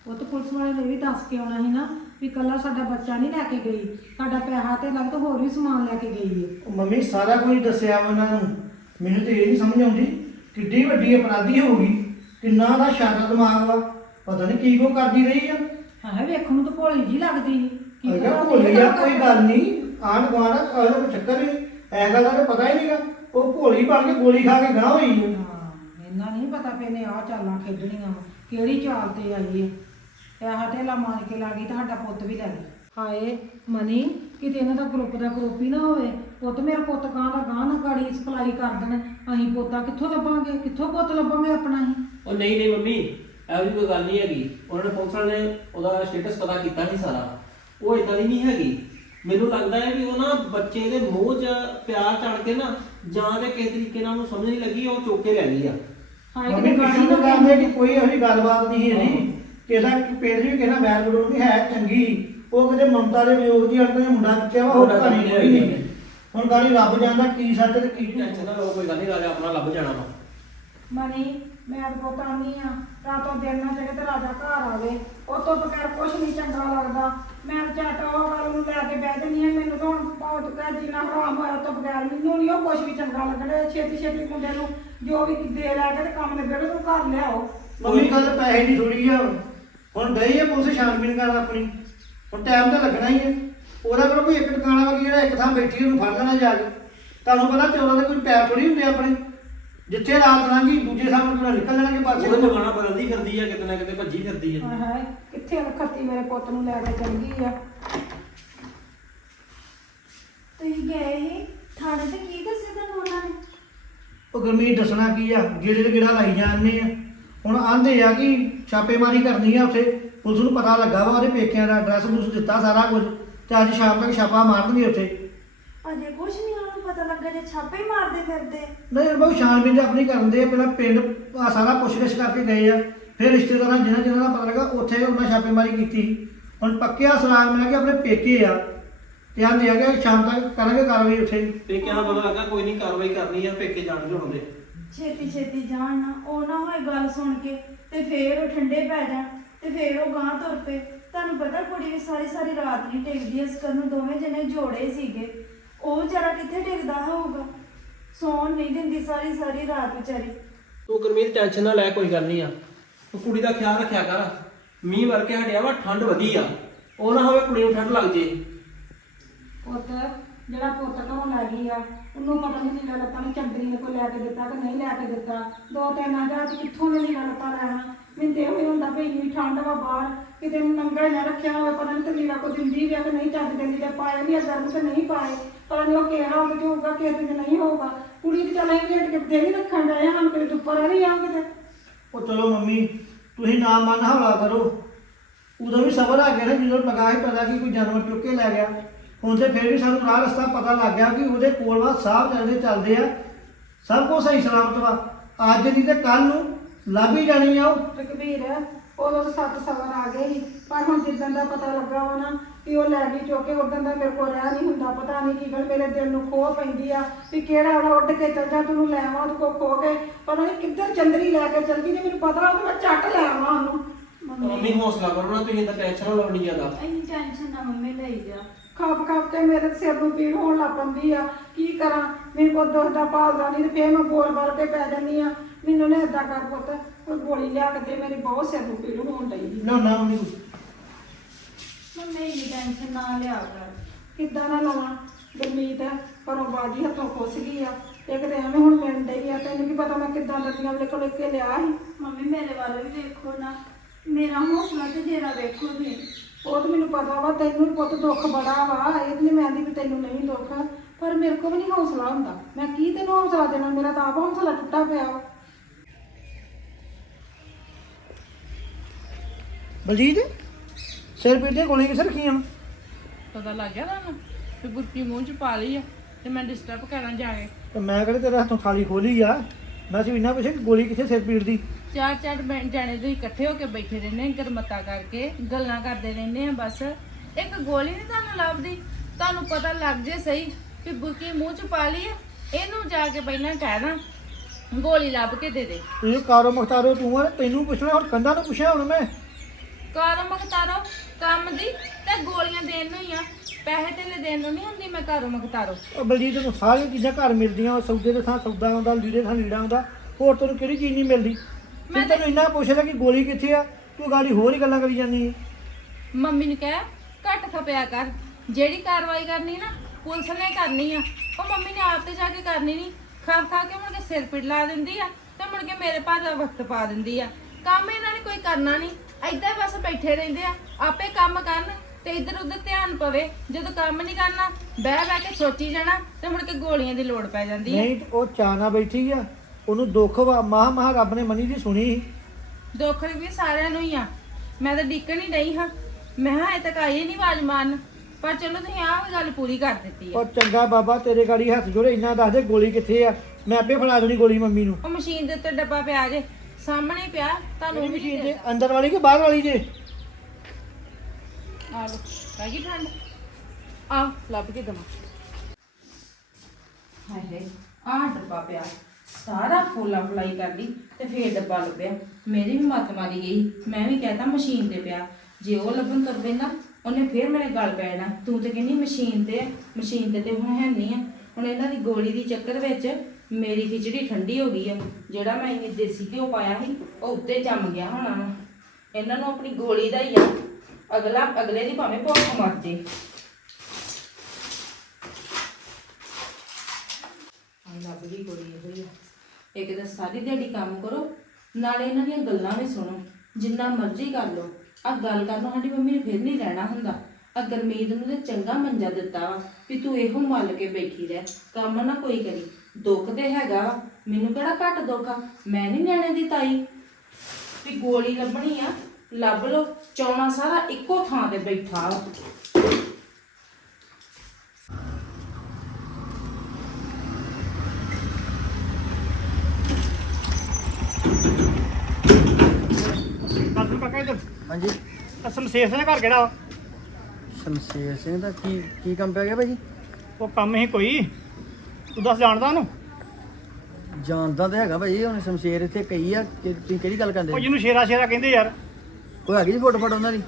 ਉਹ ਤਾਂ ਪੁਲਿਸ ਵਾਲੇ ਨੇ ਵੀ ਦੱਸ ਕੇ ਆਉਣਾ ਸੀ ਨਾ ਵੀ ਕੱਲਾ ਸਾਡਾ ਬੱਚਾ ਨਹੀਂ ਲੈ ਕੇ ਗਈ ਸਾਡਾ ਪੈਸਾ ਤੇ ਲੱਗ ਤਾਂ ਹੋਰ ਵੀ ਸਮਾਨ ਲੈ ਕੇ ਗਈ ਹੈ ਉਹ ਮੰਮੀ ਸਾਰਾ ਕੁਝ ਦੱਸਿਆ ਵਾ ਉਹਨਾਂ ਨੂੰ। ਮੈਨੂੰ ਤੇ ਇਹ ਨਹੀਂ ਸਮਝ ਆਉਂਦੀ ਕਿੱਡੀ ਵੱਡੀ ਅਪਰਾਧੀ ਹੋਊਗੀ। ਕਿੰਨਾ ਦਾ ਸ਼ਾਦਾ ਦਿਮਾਗ ਵਾ ਪਤਾ ਨਹੀਂ ਕੀ ਕੋ ਕਰਦੀ ਰਹੀ ਆ। ਹਾਂ ਵੇਖਣ ਨੂੰ ਤਾਂ ਭੋਲੀ ਜੀ ਲੱਗਦੀ ਸੀ। ਕੀ ਅਗਾ ਪਤਾ ਭੋਲੀ ਆ ਕੋਈ ਗੱਲ ਨਹੀਂ ਆਂਢ ਗੁਆਂਢ ਕਾਹਦਾ ਕੋਈ ਚੱਕਰ ਨਹੀਂ ਐ ਗੱਲ ਦਾ ਤਾਂ ਪਤਾ ਹੀ ਨਹੀਂਗਾ ਉਹ ਭੋਲੀ ਬਣ ਕੇ ਗੋਲੀ ਖਾ ਕੇ ਗਾਂ ਹੋਈ ਆ। ਹਾਂ ਇਹਨਾਂ ਨਹੀਂ ਪਤਾ ਪਈ ਨੇ ਆ ਚਾਲਾਂ ਖੇਡਣੀਆਂ ਵਾ ਕਿਹੜੀ ਚਾਲ ਤੇ ਆਈ ਹੈ ਇਹ ਹਟੇਲਾ ਮਾਰ ਕੇ ਲਾ ਗਈ ਤਾਂ ਸਾਡਾ ਪੁੱਤ ਵੀ ਲੈ ਗਈ ਹਾਏ ਮਨੀ ਕਿਤੇ ਇਹਨਾਂ ਦਾ ਗਰੁੱਪ ਦਾ ਗਰੁੱਪ ਹੀ ਨਾ ਹੋਵੇ ਪੁੱਤ ਮੇਰਾ ਪੁੱਤ ਗਾਂ ਦਾ ਗਾਂ ਨਾ ਗਾੜੀ ਸਪਲਾਈ ਕਰ ਦੇਣ। ਅਸੀਂ ਪੋਤਾ ਕਿੱਥੋਂ ਲੱਭਾਂਗੇ? ਕਿੱਥੋਂ ਪੁੱਤ ਲੱਭਾਂਗੇ ਆਪਣਾ ਹੀ ਉਹ ਨਹੀਂ ਨਹੀਂ ਮੰਮੀ ਇਹੋ ਜਿਹੀ ਕੋਈ ਗੱਲ ਨਹੀਂ ਹੈਗੀ। ਉਹਨਾਂ ਨੇ ਪੁਲਿਸ ਵਾਲੇ ਨੇ ਉਹਦਾ ਸਟੇਟਸ ਪਤਾ ਕੀਤਾ ਸੀ ਸਾਰਾ। ਉਹ ਇਦਾਂ ਦੀ ਨਹੀਂ ਹੈਗੀ। ਮੈਨੂੰ ਲੱਗਦਾ ਹੈ ਕਿ ਉਹ ਨਾ ਬੱਚੇ ਦੇ ਮੂੰਹ 'ਚ ਪਿਆਰ ਚੜ ਕੇ ਨਾ ਜਾਂ ਤੇ ਕਿਸੇ ਤਰੀਕੇ ਨਾਲ ਉਹਨੂੰ ਸਮਝ ਨਹੀਂ ਲੱਗੀ ਉਹ ਚੁੱਕ ਕੇ ਲੈ ਗਈ ਆ। ਮੰਮੀ ਕਿਤੇ ਕਿਸੇ ਗਾੜੀ ਨੂੰ ਨਾ ਕਹਿੰਦੇ ਕਿ ਕੋਈ ਜਿਹੀ ਗੱਲਬਾਤ ਨਹੀਂ ਹੈਗੀ ਕਿਹਦਾ ਪਿੰਡ ਵੀ ਕਿਹਦਾ ਮੈਰ ਬਰੋਡ ਨਹੀਂ ਹੈ ਚੰਗੀ। ਉਹ ਕਿਤੇ ਮਮਤਾ ਦੇ ਵਿਯੋਗ ਦੀ ਅੜਕੇ ਮੁੰਡਾ ਚੁੱਕਿਆ ਵਾ ਹੋਰ ਕਹਾਣੀ ਕੋਈ ਨਹੀਂ। ਹੁਣ ਗਾੜੀ ਰੱਬ ਜਾਣਦਾ ਕੀ ਸੱਚ ਤੇ ਕੀ ਝੂਠ। ਟੈਨਸ਼ਨ ਨਾ ਲਓ ਕੋਈ ਗੱਲ ਨਹੀਂ ਰਾਜਾ ਆਪਣਾ ਲੱਭ ਜਾਣਾ ਵਾ। ਮਨੀ ਮੈਂ ਤਾਂ ਆਨੀ ਆ ਰਾਤੋਂ ਦਿਨ ਨਾ ਚੜੇ ਤੇ ਰਾਜਾ ਘਰ ਆਵੇ। ਉਹ ਤੋਂ ਬਗੈਰ ਕੁਝ ਨਹੀਂ ਚੰਗਾ ਲੱਗਦਾ। ਮੈਂ ਝੱਟ ਉਹ ਗੱਲ ਨੂੰ ਲੈ ਕੇ ਬਹਿ ਜੰਨੀ ਆ ਮੈਨੂੰ ਤਾਂ ਹੁਣ ਬਹੁਤ ਕਹਿ ਜਿੰਨਾ ਹਰਾਮ ਹੋਇਆ ਉਹ ਤੋਂ ਬਗੈਰ ਮੈਨੂੰ ਨਹੀਂ ਉਹ ਕੁਝ ਵੀ ਚੰਗਾ ਲੱਗਣਾ। ਛੇਤੀ ਛੇਤੀ ਮੁੰਡੇ ਨੂੰ ਜੋ ਵੀ ਦੇ ਲੈ ਕੇ ਤੇ ਕੰਮ ਨਿਬੇੜੋ ਤੂੰ ਘਰ ਲਿਆਓ। ਮੰਮੀ ਕੱਲ ਪੈਸੇ ਦੀ ਥੋੜੀ ਆ। ਹੁਣ ਗਈ ਹੈ ਪੁਲਿਸ ਛਾਣਬੀਨ ਕਰਨ ਆਪਣੀ। ਹੁਣ ਟਾਈਮ ਤਾਂ ਲੱਗਣਾ ਹੀ ਹੈ। ਉਹਦਾ ਕੋਲ ਕੋਈ ਇੱਕ ਟਿਕਾਣਾ ਵਾ ਕਿ ਜਿਹੜਾ ਇੱਕ ਥਾਂ ਬੈਠੀ ਉਹਨੂੰ ਫੜ ਲੈਣਾ ਜਾ ਕੇ। ਤੁਹਾਨੂੰ ਪਤਾ ਚੋਰਾਂ ਦੇ ਕੋਈ ਪੈਰ ਥੋੜੀ ਹੁੰਦੇ ਆਪਣੇ। ਜਿੱਥੇ ਰਾਤ ਲੰਘੀ ਦੂਜੇ ਸਾਹਮਣੇ ਕੋਲ ਨਿਕਲ ਜਾਣਗੇ ਪਾਸੇ। ਉਹ ਜਮਾਨਾ ਬਦਲਦੀ ਫਿਰਦੀ ਆ ਕਿਤੇ ਨਾ ਕਿਤੇ ਭੱਜੀ ਫਿਰਦੀ ਆ। ਹਾਏ ਹਾਏ ਕਿੱਥੇ ਖੱਤੀ ਮੇਰੇ ਪੁੱਤ ਨੂੰ ਲੈ ਕੇ ਚਲ ਗਈ ਆ। ਤੁਸੀਂ ਗਏ ਸੀ? ਥਾਣੇ ਤੇ ਕੀ ਦੱਸਿਆ ਤੁਹਾਨੂੰ ਉਹਨਾਂ ਨੇ? ਉਹ ਗੁਰਮੀਤ ਦੱਸਣਾ ਕੀ ਆ? ਗੇੜੇ ਤੇ ਗੇੜਾ ਲਾਈ ਜਾਂਦੇ ਆ। ਹੁਣ ਆਂਦੇ ਆ ਕਿ ਛਾਪੇਮਾਰੀ ਕਰਨੀ ਆ ਉੱਥੇ। ਪੁਲਿਸ ਨੂੰ ਪਤਾ ਲੱਗਾ ਵਾ ਉਹਦੇ ਪੇਕਿਆਂ ਦਾ ਐਡਰੈਸ ਪੁਲਿਸ ਦਿੱਤਾ ਸਾਰਾ ਕੁਝ ਤੇ ਅੱਜ ਸ਼ਾਮ ਤੱਕ ਛਾਪਾ ਮਾਰਨਗੇ ਉੱਥੇ। ਅਜੇ ਕੁਛ ਨਹੀਂ ਉਹਨਾਂ ਨੂੰ ਪਤਾ ਲੱਗਾ ਜੇ ਛਾਪੇ ਹੀ ਮਾਰਦੇ ਫਿਰਦੇ। ਨਹੀਂ ਬਹੁਤ ਛਾਣਬੀਨ ਤੇ ਆਪਣੀ ਕਰਨ ਦੇ ਆ, ਪਹਿਲਾਂ ਪਿੰਡ ਆ ਸਾਰਾ ਪੁੱਛਗਿੱਛ ਕਰਕੇ ਗਏ ਆ। ਫਿਰ ਰਿਸ਼ਤੇਦਾਰਾਂ ਜਿਨ੍ਹਾਂ ਜਿਨ੍ਹਾਂ ਦਾ ਪਤਾ ਲੱਗਾ ਉੱਥੇ ਉਹਨਾਂ ਛਾਪੇਮਾਰੀ ਕੀਤੀ। ਹੁਣ ਪੱਕਿਆ ਸਲਾਮ ਮਿਲਿਆ ਕਿ ਆਪਣੇ ਪੇਕੇ ਆ। ਤੇ ਆਂਦੇ ਆ ਕਿ ਸ਼ਾਮ ਤੱਕ ਕਰਾਂਗੇ ਕਾਰਵਾਈ ਉੱਥੇ। ਪੇਕਿਆਂ ਦਾ ਪਤਾ ਲੱਗਾ ਕੋਈ ਨਹੀਂ ਕਾਰਵਾਈ ਕਰਨੀ ਆ ਪੇਕੇ ਜਾਣਗੇ ਹੁਣ ਦੇ। ਛੇਤੀ ਛੇਤੀ ਜਾਣ ਨਾ ਉਹ ਨਾ ਹੋਏ ਗੱਲ ਸੁਣ ਕੇ ਤੇ ਫੇਰ ਉਹ ਠੰਡੇ ਪੈ ਜਾਣ ਤੇ ਫੇਰ ਉਹ ਗਾਂ ਤੁਰ ਪਏ। ਤੁਹਾਨੂੰ ਪਤਾ ਕੁੜੀ ਵੀ ਸਾਰੀ ਸਾਰੀ ਰਾਤ ਨਹੀਂ ਟਿਕਦੀ ਇਸ ਕਰਨ ਨੂੰ ਦੋਵੇਂ ਜਣੇ ਜੋੜੇ ਸੀਗੇ। ਉਹ ਵਿਚਾਰਾ ਕਿੱਥੇ ਟਿਕਦਾ ਹੋਊਗਾ? ਸੌਣ ਨਹੀਂ ਦਿੰਦੀ ਸਾਰੀ ਸਾਰੀ ਰਾਤ ਵਿਚਾਰੀ। ਤੂੰ ਗੁਰਮੀਤ ਟੈਨਸ਼ਨ ਨਾ ਲੈ ਕੋਈ ਗੱਲ ਨਹੀਂ ਆ। ਤੂੰ ਕੁੜੀ ਦਾ ਖਿਆਲ ਰੱਖਿਆ ਕਰ। ਮੀਂਹ ਵਰਕੇ ਹਟਿਆ ਵਾ ਠੰਡ ਵਧੀ ਆ। ਉਹ ਨਾ ਹੋਵੇ ਕੁੜੀ ਨੂੰ ਠੰਡ ਲੱਗ ਜੇ। ਪੁੱਤ ਜਿਹੜਾ ਪੁੱਤ ਘਰੋਂ ਲੈ ਗਈ ਆ ਉਹਨੂੰ ਪਤਾ ਨਹੀਂ ਲੀੜਾ ਲੱਤਾਂ ਨੂੰ ਚੰਦਰੀ ਨੇ ਕੋਈ ਲੈ ਕੇ ਦਿੱਤਾ ਕਿ ਨਹੀਂ ਲੈ ਕੇ ਦਿੱਤਾ। ਦੋ ਤਿੰਨ ਹਜ਼ਾਰ ਚ ਕਿੱਥੋਂ ਨੇ ਲੀੜਾ ਲੱਤਾਂ ਲੈਣਾ? ਮੈਨੂੰ ਤੇ ਇਹ ਹੁੰਦਾ ਵੀ ਇੰਨੀ ਠੰਡ ਵਾ ਬਾਹਰ, ਕਿਤੇ ਨੰਗਾ ਹੀ ਨਾ ਰੱਖਿਆ ਹੋਵੇ, ਪਤਾ ਨਹੀਂ ਤੇ ਲੀੜਾ ਕੋ ਦਿੰਦੀ ਵੀ ਆ ਕਿ ਨਹੀਂ ਚੱਜ ਦੇ ਲੀੜੇ ਪਾਏ ਨਹੀਂ ਗਰਮ ਤੇ ਨਹੀਂ ਪਾਏ। ਪਤਾ ਨਹੀਂ ਉਹ ਕਿਹੜਾ ਉਹਦੇ ਚ ਹੋਊਗਾ ਕਿਸੇ ਦਿਨ ਨਹੀਂ ਹੋਊਗਾ। ਕੁੜੀ ਤੇ ਚੱਲ ਅਸੀਂ ਰੇਟ ਕਿਤੇ ਨਹੀਂ ਰੱਖਣ ਡਏ ਹਾਂ ਕਿਤੇ ਉੱਪਰ ਨਹੀਂ ਆ ਕਿਤੇ ਉਹ ਚਲੋ ਮੰਮੀ, ਤੁਸੀਂ ਨਾ ਮਨ ਹੌਲਾ ਕਰੋ। ਉਦੋਂ ਵੀ ਸਬਰ ਆ ਗਿਆ ਨਾ, ਜਦੋਂ ਲਗਾ ਹੀ ਪਤਾ ਕਿ ਕੋਈ ਜਾਨਵਰ ਚੁੱਕ ਕੇ ਲੈ ਗਿਆ। ਹੁਣ ਤੇ ਫਿਰ ਵੀ ਸਾਨੂੰ ਰਾਹ ਰਸਤਾ ਪਤਾ ਲੱਗ ਗਿਆ ਕਿ ਉਹਦੇ ਕੋਲ ਵਾ ਸਾਹ ਚੱਲਦੇ ਚੱਲਦੇ ਆ। ਸਭ ਕੁਝ ਸਹੀ ਸਲਾਮਤ ਵਾ। ਅੱਜ ਨਹੀਂ ਤੇ ਕੱਲ ਨੂੰ ਲੱਭ ਹੀ ਜਾਣੀ ਆ ਉਹ। ਰਘਬੀਰ ਉਦੋਂ ਤਾਂ ਸੱਤ ਸਵਰ ਆ ਗਏ ਸੀ। ਪਰ ਹੁਣ ਜਿੱਦਣ ਦਾ ਪਤਾ ਲੱਗਾ ਵਾ ਨਾ ਕਿ ਉਹ ਲੈ ਗਈ ਚੁੱਕ ਕੇ ਉਦੋਂ ਦਾ ਮੇਰੇ ਕੋਲ ਰਹਿ ਨਹੀਂ ਹੁੰਦਾ। ਪਤਾ ਨਹੀਂ ਕੀ ਗੱਲ ਮੇਰੇ ਦਿਲ ਨੂੰ ਖੋਹ ਪੈਂਦੀ ਆ ਵੀ ਕਿਹੜਾ ਉਹਦਾ ਉੱਡ ਕੇ ਚੱਲ ਜਾ ਤੈਨੂੰ ਲੈ ਆਵਾਂ ਉਹਦੇ ਕੋਲ ਖੋ ਕੇ। ਪਤਾ ਨਹੀਂ ਕਿੱਧਰ ਚੰਦਰੀ ਲੈ ਕੇ ਚੱਲ ਗਈ ਜੇ ਮੈਨੂੰ ਪਤਾ ਉਹ ਮੈਂ ਚੱਟ ਲੈ ਆਵਾਂ ਉਹਨੂੰ। ਮੰਮੀ ਹੌਸਲਾ ਕਰੋ ਨਾ ਤੁਸੀਂ ਤਾਂ ਟੈਨਸ਼ਨ ਨਹੀਂ ਜ਼ਿਆਦਾ। ਇੰਨੀ ਟੈਨਸ਼ਨ ਨਾ ਮੰਮੀ ਲਈ ਜਾ। ਖਾਪ ਖਾਪ ਕੇ ਮੇਰੇ ਸਿਰ ਨੂੰ ਪੀੜ ਹੋਣ ਲੱਗ ਪੈਂਦੀ ਆ। ਕੀ ਕਰਾਂ? ਮੇਰੇ ਕੋਲ ਦੁੱਖ ਦਾ ਭਾਲਦਾ ਨਹੀਂ ਤੇ ਫੇਰ ਮੈਂ ਬੋਲ ਬੋਲ ਕੇ ਪੈ ਜਾਂਦੀ ਆ। ਮੈਨੂੰ ਨੇ ਏਦਾਂ ਕਰ ਪੁੱਤ ਕੋਈ ਗੋਲੀ ਲਿਆ ਕੇ ਦੇ ਮੇਰੀ ਬਹੁਤ ਸਿਰ ਨੂੰ ਪੀੜ ਹੋਣ ਡਈ ਨਾ ਨਾ ਮੰਮੀ। ਮੰਮੀ ਇੰਨੀ ਟੈਨਸ਼ਨ ਨਾ ਲਿਆ ਕਰ। ਕਿੱਦਾਂ ਨਾ ਲਵਾਂ? ਗੁਰਮੀਤ ਪਰੋਂ ਬਾਜੀ ਹੱਥੋਂ ਖੁੱਸ ਗਈ ਆ। ਇੱਕ ਤੇ ਐਵੇਂ ਹੁਣ ਮਿਲਣ ਡਈ ਆ ਤੈਨੂੰ ਕੀ ਪਤਾ ਮੈਂ ਕਿੱਦਾਂ ਲੱਦੀਆਂ ਵੇਲੇ ਕੋਲ ਕੇ ਲਿਆ ਸੀ। ਮੰਮੀ ਮੇਰੇ ਵੱਲ ਵੀ ਵੇਖੋ ਨਾ। ਮੇਰਾ ਹੌਸਲਾ ਤੇ ਤੇਰਾ ਵੇਖੋ ਵੀ ਉਹ ਤਾਂ ਮੈਨੂੰ ਪਤਾ ਵਾ ਤੈਨੂੰ ਵੀ ਪੁੱਤ ਦੁੱਖ ਬੜਾ ਵਾ। ਇਹ ਨਹੀਂ ਮੈਂ ਦੀ ਵੀ ਤੈਨੂੰ ਨਹੀਂ ਦੁੱਖ ਪਰ ਮੇਰੇ ਕੋਲ ਵੀ ਨਹੀਂ ਹੌਸਲਾ ਹੁੰਦਾ। ਮੈਂ ਕੀ ਤੈਨੂੰ ਹੌਸਲਾ ਦੇਣਾ? ਮੇਰਾ ਤਾਂ ਆਪ ਹੌਸਲਾ ਟੁੱਟਾ ਪਿਆ ਵਾ। ਬਲਜੀਤ ਸਿਰ ਪੀੜ ਦੀਆਂ ਗੋਲੀਆਂ ਕਿੱਥੇ ਰੱਖੀਆਂ ਵਾ? ਪਤਾ ਲੱਗ ਗਿਆ ਤੁਹਾਨੂੰ ਤੇ ਬੁੱਤੀ ਮੂੰਹ ਚ ਪਾ ਲਈ ਆ ਤੇ ਮੈਂ ਡਿਸਟਰਬ ਕਰਾਂ ਜਾ ਕੇ ਤੇ ਮੈਂ ਕਿਹੜੇ ਤੇਰੇ ਹੱਥੋਂ ਥਾਲੀ ਖੋਲੀ ਆ? ਮੈਂ ਸੀ ਇੰਨਾ ਪੁੱਛਿਆ ਕਿ ਗੋਲੀ ਕਿੱਥੇ ਸਿਰ ਪੀੜ ਦੀ ਚਾਰ ਚਾਰ ਬੈ- ਜਾਣੇ ਤੁਸੀਂ ਇਕੱਠੇ ਹੋ ਕੇ ਬੈਠੇ ਰਹਿੰਦੇ ਗਰਮਤਾ ਕਰਕੇ ਗੱਲਾਂ ਕਰਦੇ ਰਹਿੰਦੇ ਆ ਬਸ। ਇੱਕ ਗੋਲੀ ਨਹੀਂ ਤੁਹਾਨੂੰ ਲੱਭਦੀ? ਤੁਹਾਨੂੰ ਪਤਾ ਲੱਗ ਜੇ ਸਹੀ ਕਿ ਬੁੱਤੀ ਮੂੰਹ ਚ ਪਾ ਲਈ ਆ ਇਹਨੂੰ ਜਾ ਕੇ ਪਹਿਲਾਂ ਕਹਿਣਾ ਗੋਲੀ ਲੱਭ ਕੇ ਦੇ ਦੇ। ਇਹ ਕਾਰੋ ਮੁਖਤਾਰੋ ਤੂੰ ਆ ਤੈਨੂੰ ਪੁੱਛਣਾ ਹੁਣ ਕੰਦਾ ਨੂੰ ਪੁੱਛਿਆ ਹੁਣ ਮੈਂ? ਕਾਰੋ ਮਖਤਾਰੋ ਕੰਮ ਦੀ ਤੇ ਗੋਲੀਆਂ ਦੇਣ ਨੂੰ ਹੀ ਆ। ਪੈਸੇ ਤੇ ਦੇਣ ਨੂੰ ਨਹੀਂ ਹੁੰਦੀ ਮੈਂ ਕਾਰੋ ਮਖਤਾਰੋ। ਉਹ ਬਲਜੀਤ ਨੂੰ ਸਾਰੀਆਂ ਚੀਜ਼ਾਂ ਘਰ ਮਿਲਦੀਆਂ ਸੌਦੇ ਦੇ ਥਾਂ ਸੌਦਾ ਆਉਂਦਾ ਲੀੜੇ ਥਾਂ ਲੀੜਾ ਆਉਂਦਾ ਹੋਰ ਤੈਨੂੰ ਕਿਹੜੀ ਚੀਜ਼ ਨਹੀਂ ਮਿਲਦੀ? ਫਿਰ ਤੈਨੂੰ ਇੰਨਾ ਪੁੱਛਦਾ ਕਿ ਗੋਲੀ ਕਿੱਥੇ ਆ? ਤੂੰ ਗਾੜੀ ਹੋਰ ਹੀ ਗੱਲਾਂ ਕਰੀ ਜਾਂਦੀ ਹੈ ਮੰਮੀ ਨੂੰ ਕਹਿ ਘੱਟ ਖਪਿਆ ਕਰ। ਜਿਹੜੀ ਕਾਰਵਾਈ ਕਰਨੀ ਨਾ ਪੁਲਿਸ ਨੇ ਕਰਨੀ ਆ। ਉਹ ਮੰਮੀ ਨੇ ਆਪ ਤੇ ਜਾ ਕੇ ਕਰਨੀ ਨਹੀਂ ਖਾ ਖਾ ਕੇ ਮੁੜ ਕੇ ਸਿਰ ਪਿੜ ਲਾ ਦਿੰਦੀ ਆ ਤੇ ਮੁੜ ਕੇ ਮੇਰੇ ਭਾਅ ਦਾ ਵਕਤ ਪਾ ਦਿੰਦੀ ਆ। ਕੰਮ ਇਹਨਾਂ ਨੇ ਕੋਈ ਕਰਨਾ ਨਹੀਂ ਏਦਾਂ ਬਸ ਬੈਠੇ ਰਹਿੰਦੇ ਆ। ਆਪੇ ਕੰਮ ਕਰਨ ਤੇ ਇੱਧਰ ਉੱਧਰ ਧਿਆਨ ਪਵੇ। ਜਦੋਂ ਕੰਮ ਨਹੀਂ ਕਰਨਾ ਬਹਿ ਬਹਿ ਕੇ ਸੋਚੀ ਜਾਣਾ ਤੇ ਮੁੜ ਕੇ ਗੋਲੀਆਂ ਦੀ ਲੋੜ ਪੈ ਜਾਂਦੀ ਆ। ਨਹੀਂ ਉਹ ਚਾਨਾ ਬੈਠੀ ਆ। ਉਹਨੂੰ ਦੁੱਖ ਵਾ ਮਹਾ ਮਹਾ ਰੱਬ ਨੇ ਮਨੀ ਦੀ ਸੁਣੀ ਸੀ। ਦੁੱਖ ਵੀ ਸਾਰਿਆਂ ਨੂੰ ਹੀ ਆ। ਮੈਂ ਤਾਂ ਡਿੱਕਣ ਹੀ ਡਈ ਹਾਂ। ਮੈਂ ਹਾਂ ਅਜੇ ਤੱਕ ਆਈ ਨਹੀਂ ਆਵਾਜ਼ ਮਾਰਨ। ਪਰ ਚਲੋ ਤੁਸੀਂ ਆਹ ਵੀ ਗੱਲ ਪੂਰੀ ਕਰ ਦਿੱਤੀ ਆ। ਉਹ ਚੰਗਾ ਬਾਬਾ ਤੇਰੇ ਗਾੜੀ ਹੱਥ ਜੋੜੇ ਇੰਨਾ ਦੱਸ ਦੇ ਗੋਲੀ ਕਿੱਥੇ ਆ? ਮੈਂ ਆਪੇ ਫੜਾ ਦੇਣੀ ਗੋਲੀ ਮੰਮੀ ਨੂੰ। ਉਹ ਮਸ਼ੀਨ ਦੇ ਉੱਤੇ ਡੱਬਾ ਪਿਆ ਜੇ। ਸਾਹਮਣੇ ਹੀ ਪਿਆ ਤੁਹਾਨੂੰ ਵੀ ਮਸ਼ੀਨ ਦੇ ਅੰਦਰ ਵਾਲੀ ਕਿ ਬਾਹਰ ਵਾਲੀ ਜੇ? ਆ ਲੋ ਹੈਗੀ ਠੰਡ। ਆ ਲੱਭ ਕੇ ਦਮਾ ਹਾਏ ਹਾਏ ਆਹ ਡੱਬਾ ਪਿਆ। ਸਾਰਾ ਫੋਲਾ ਫਲਾਈ ਕਰ ਲਈ ਤੇ ਫੇਰ ਡੱਬਾ ਲੱਭਿਆ। ਮੇਰੀ ਵੀ ਮੱਤ ਮਾਰੀ ਗਈ ਮੈਂ ਵੀ ਕਹਤਾ ਮਸ਼ੀਨ ਤੇ ਪਿਆ। ਜੇ ਉਹ ਲੱਭਣ ਤੁਰ ਨਾ ਉਹਨੇ ਫੇਰ ਮੇਰੇ ਗੱਲ ਪੈ ਜਾਣਾ। ਤੂੰ ਤੇ ਕਹਿੰਦੀ ਮਸ਼ੀਨ ਤੇ ਆ, ਮਸ਼ੀਨ ਤੇ ਤੇ ਹੁਣ ਹੈ ਨਹੀਂ ਆ। ਹੁਣ ਇਹਨਾਂ ਦੀ ਗੋਲੀ ਦੀ ਚੱਕਰ ਵਿੱਚ ਮੇਰੀ ਖਿਚੜੀ ਠੰਡੀ ਹੋ ਗਈ ਆ। ਜਿਹੜਾ ਮੈਂ ਇੰਨੀ ਦੇਸੀ ਘਿਓ ਪਾਇਆ ਸੀ ਉਹ ਉੱਤੇ ਜੰਮ ਗਿਆ ਹੋਣਾ ਵਾ। ਇਹਨਾਂ ਨੂੰ ਆਪਣੀ ਗੋਲੀ ਦਾ ਹੀ ਆ। ਅਗਲਾ ਅਗਲੇ ਦੀ ਭਾਵੇਂ ਭੁੱਖ ਮਰ ਜੇ। ਆਈ ਲੱਭਦੀ ਕੁੜੀ ਇਹ ਇੱਕ ਤਾਂ ਸਾਰੀ ਦਿਹਾੜੀ ਕੰਮ ਕਰੋ, ਨਾਲੇ ਇਹਨਾਂ ਦੀਆਂ ਗੱਲਾਂ ਵੀ ਸੁਣੋ, ਜਿੰਨਾ ਮਰਜ਼ੀ ਕਰ ਲਓ। ਆ ਗੱਲ ਕਰਨੋਂ ਸਾਡੀ ਮੰਮੀ ਨੇ ਫਿਰ ਨਹੀਂ ਰਹਿਣਾ ਹੁੰਦਾ। ਆ ਗਰਮੀਤ ਨੂੰ ਤੇ ਚੰਗਾ ਮੰਜਾ ਦਿੱਤਾ ਵਾ ਵੀ ਤੂੰ ਇਹੋ ਮੱਲ ਕੇ ਬੈਠੀ ਰਹਿ, ਕੰਮ ਨਾ ਕੋਈ ਕਰੀ। ਦੁੱਖ ਤੇ ਹੈਗਾ ਵਾ, ਮੈਨੂੰ ਕਿਹੜਾ ਘੱਟ ਦੁੱਖ ਆ? ਮੈਂ ਨਹੀਂ ਨਿਆਣੇ ਦੀ ਤਾਈ। ਵੀ ਗੋਲੀ ਲੱਭਣੀ ਆ, ਲੱਭ ਲੋ ਚੌਣਾ ਸਾਰਾ ਇੱਕੋ ਥਾਂ ਤੇ ਬੈਠਾ ਵਾ। ਕਾਕੂ ਕਾਕਾ ਇੱਧਰ ਹਾਂਜੀ ਅਸਮ ਸੇਸ ਦਾ ਘਰ ਕਿਹੜਾ ਵਾ? ਸ਼ਮਸ਼ੇਰ ਸਿੰਘ ਦਾ ਕੀ ਕੀ ਕੰਮ ਪੈ ਗਿਆ ਭਾਜੀ ਉਹ ਕੰਮ ਹੀ ਕੋਈ। ਤੂੰ ਦੱਸ ਜਾਣਦਾ ਉਹਨੂੰ? ਜਾਣਦਾ ਤਾਂ ਹੈਗਾ ਭਾਜੀ ਹੁਣ ਸ਼ਮਸ਼ੇਰ ਇੱਥੇ ਕਈ ਆ। ਕਿ ਤੁਸੀਂ ਕਿਹੜੀ ਗੱਲ ਉਹ ਕਰਦੇ ਜਿਹਨੂੰ ਸ਼ੇਰਾ ਸ਼ੇਰਾ ਕਹਿੰਦੇ ਯਾਰ। ਉਹ ਹੈਗੀ ਜੀ ਫੋਟੋ ਫੋਟੋ ਉਹਨਾਂ ਦੀ?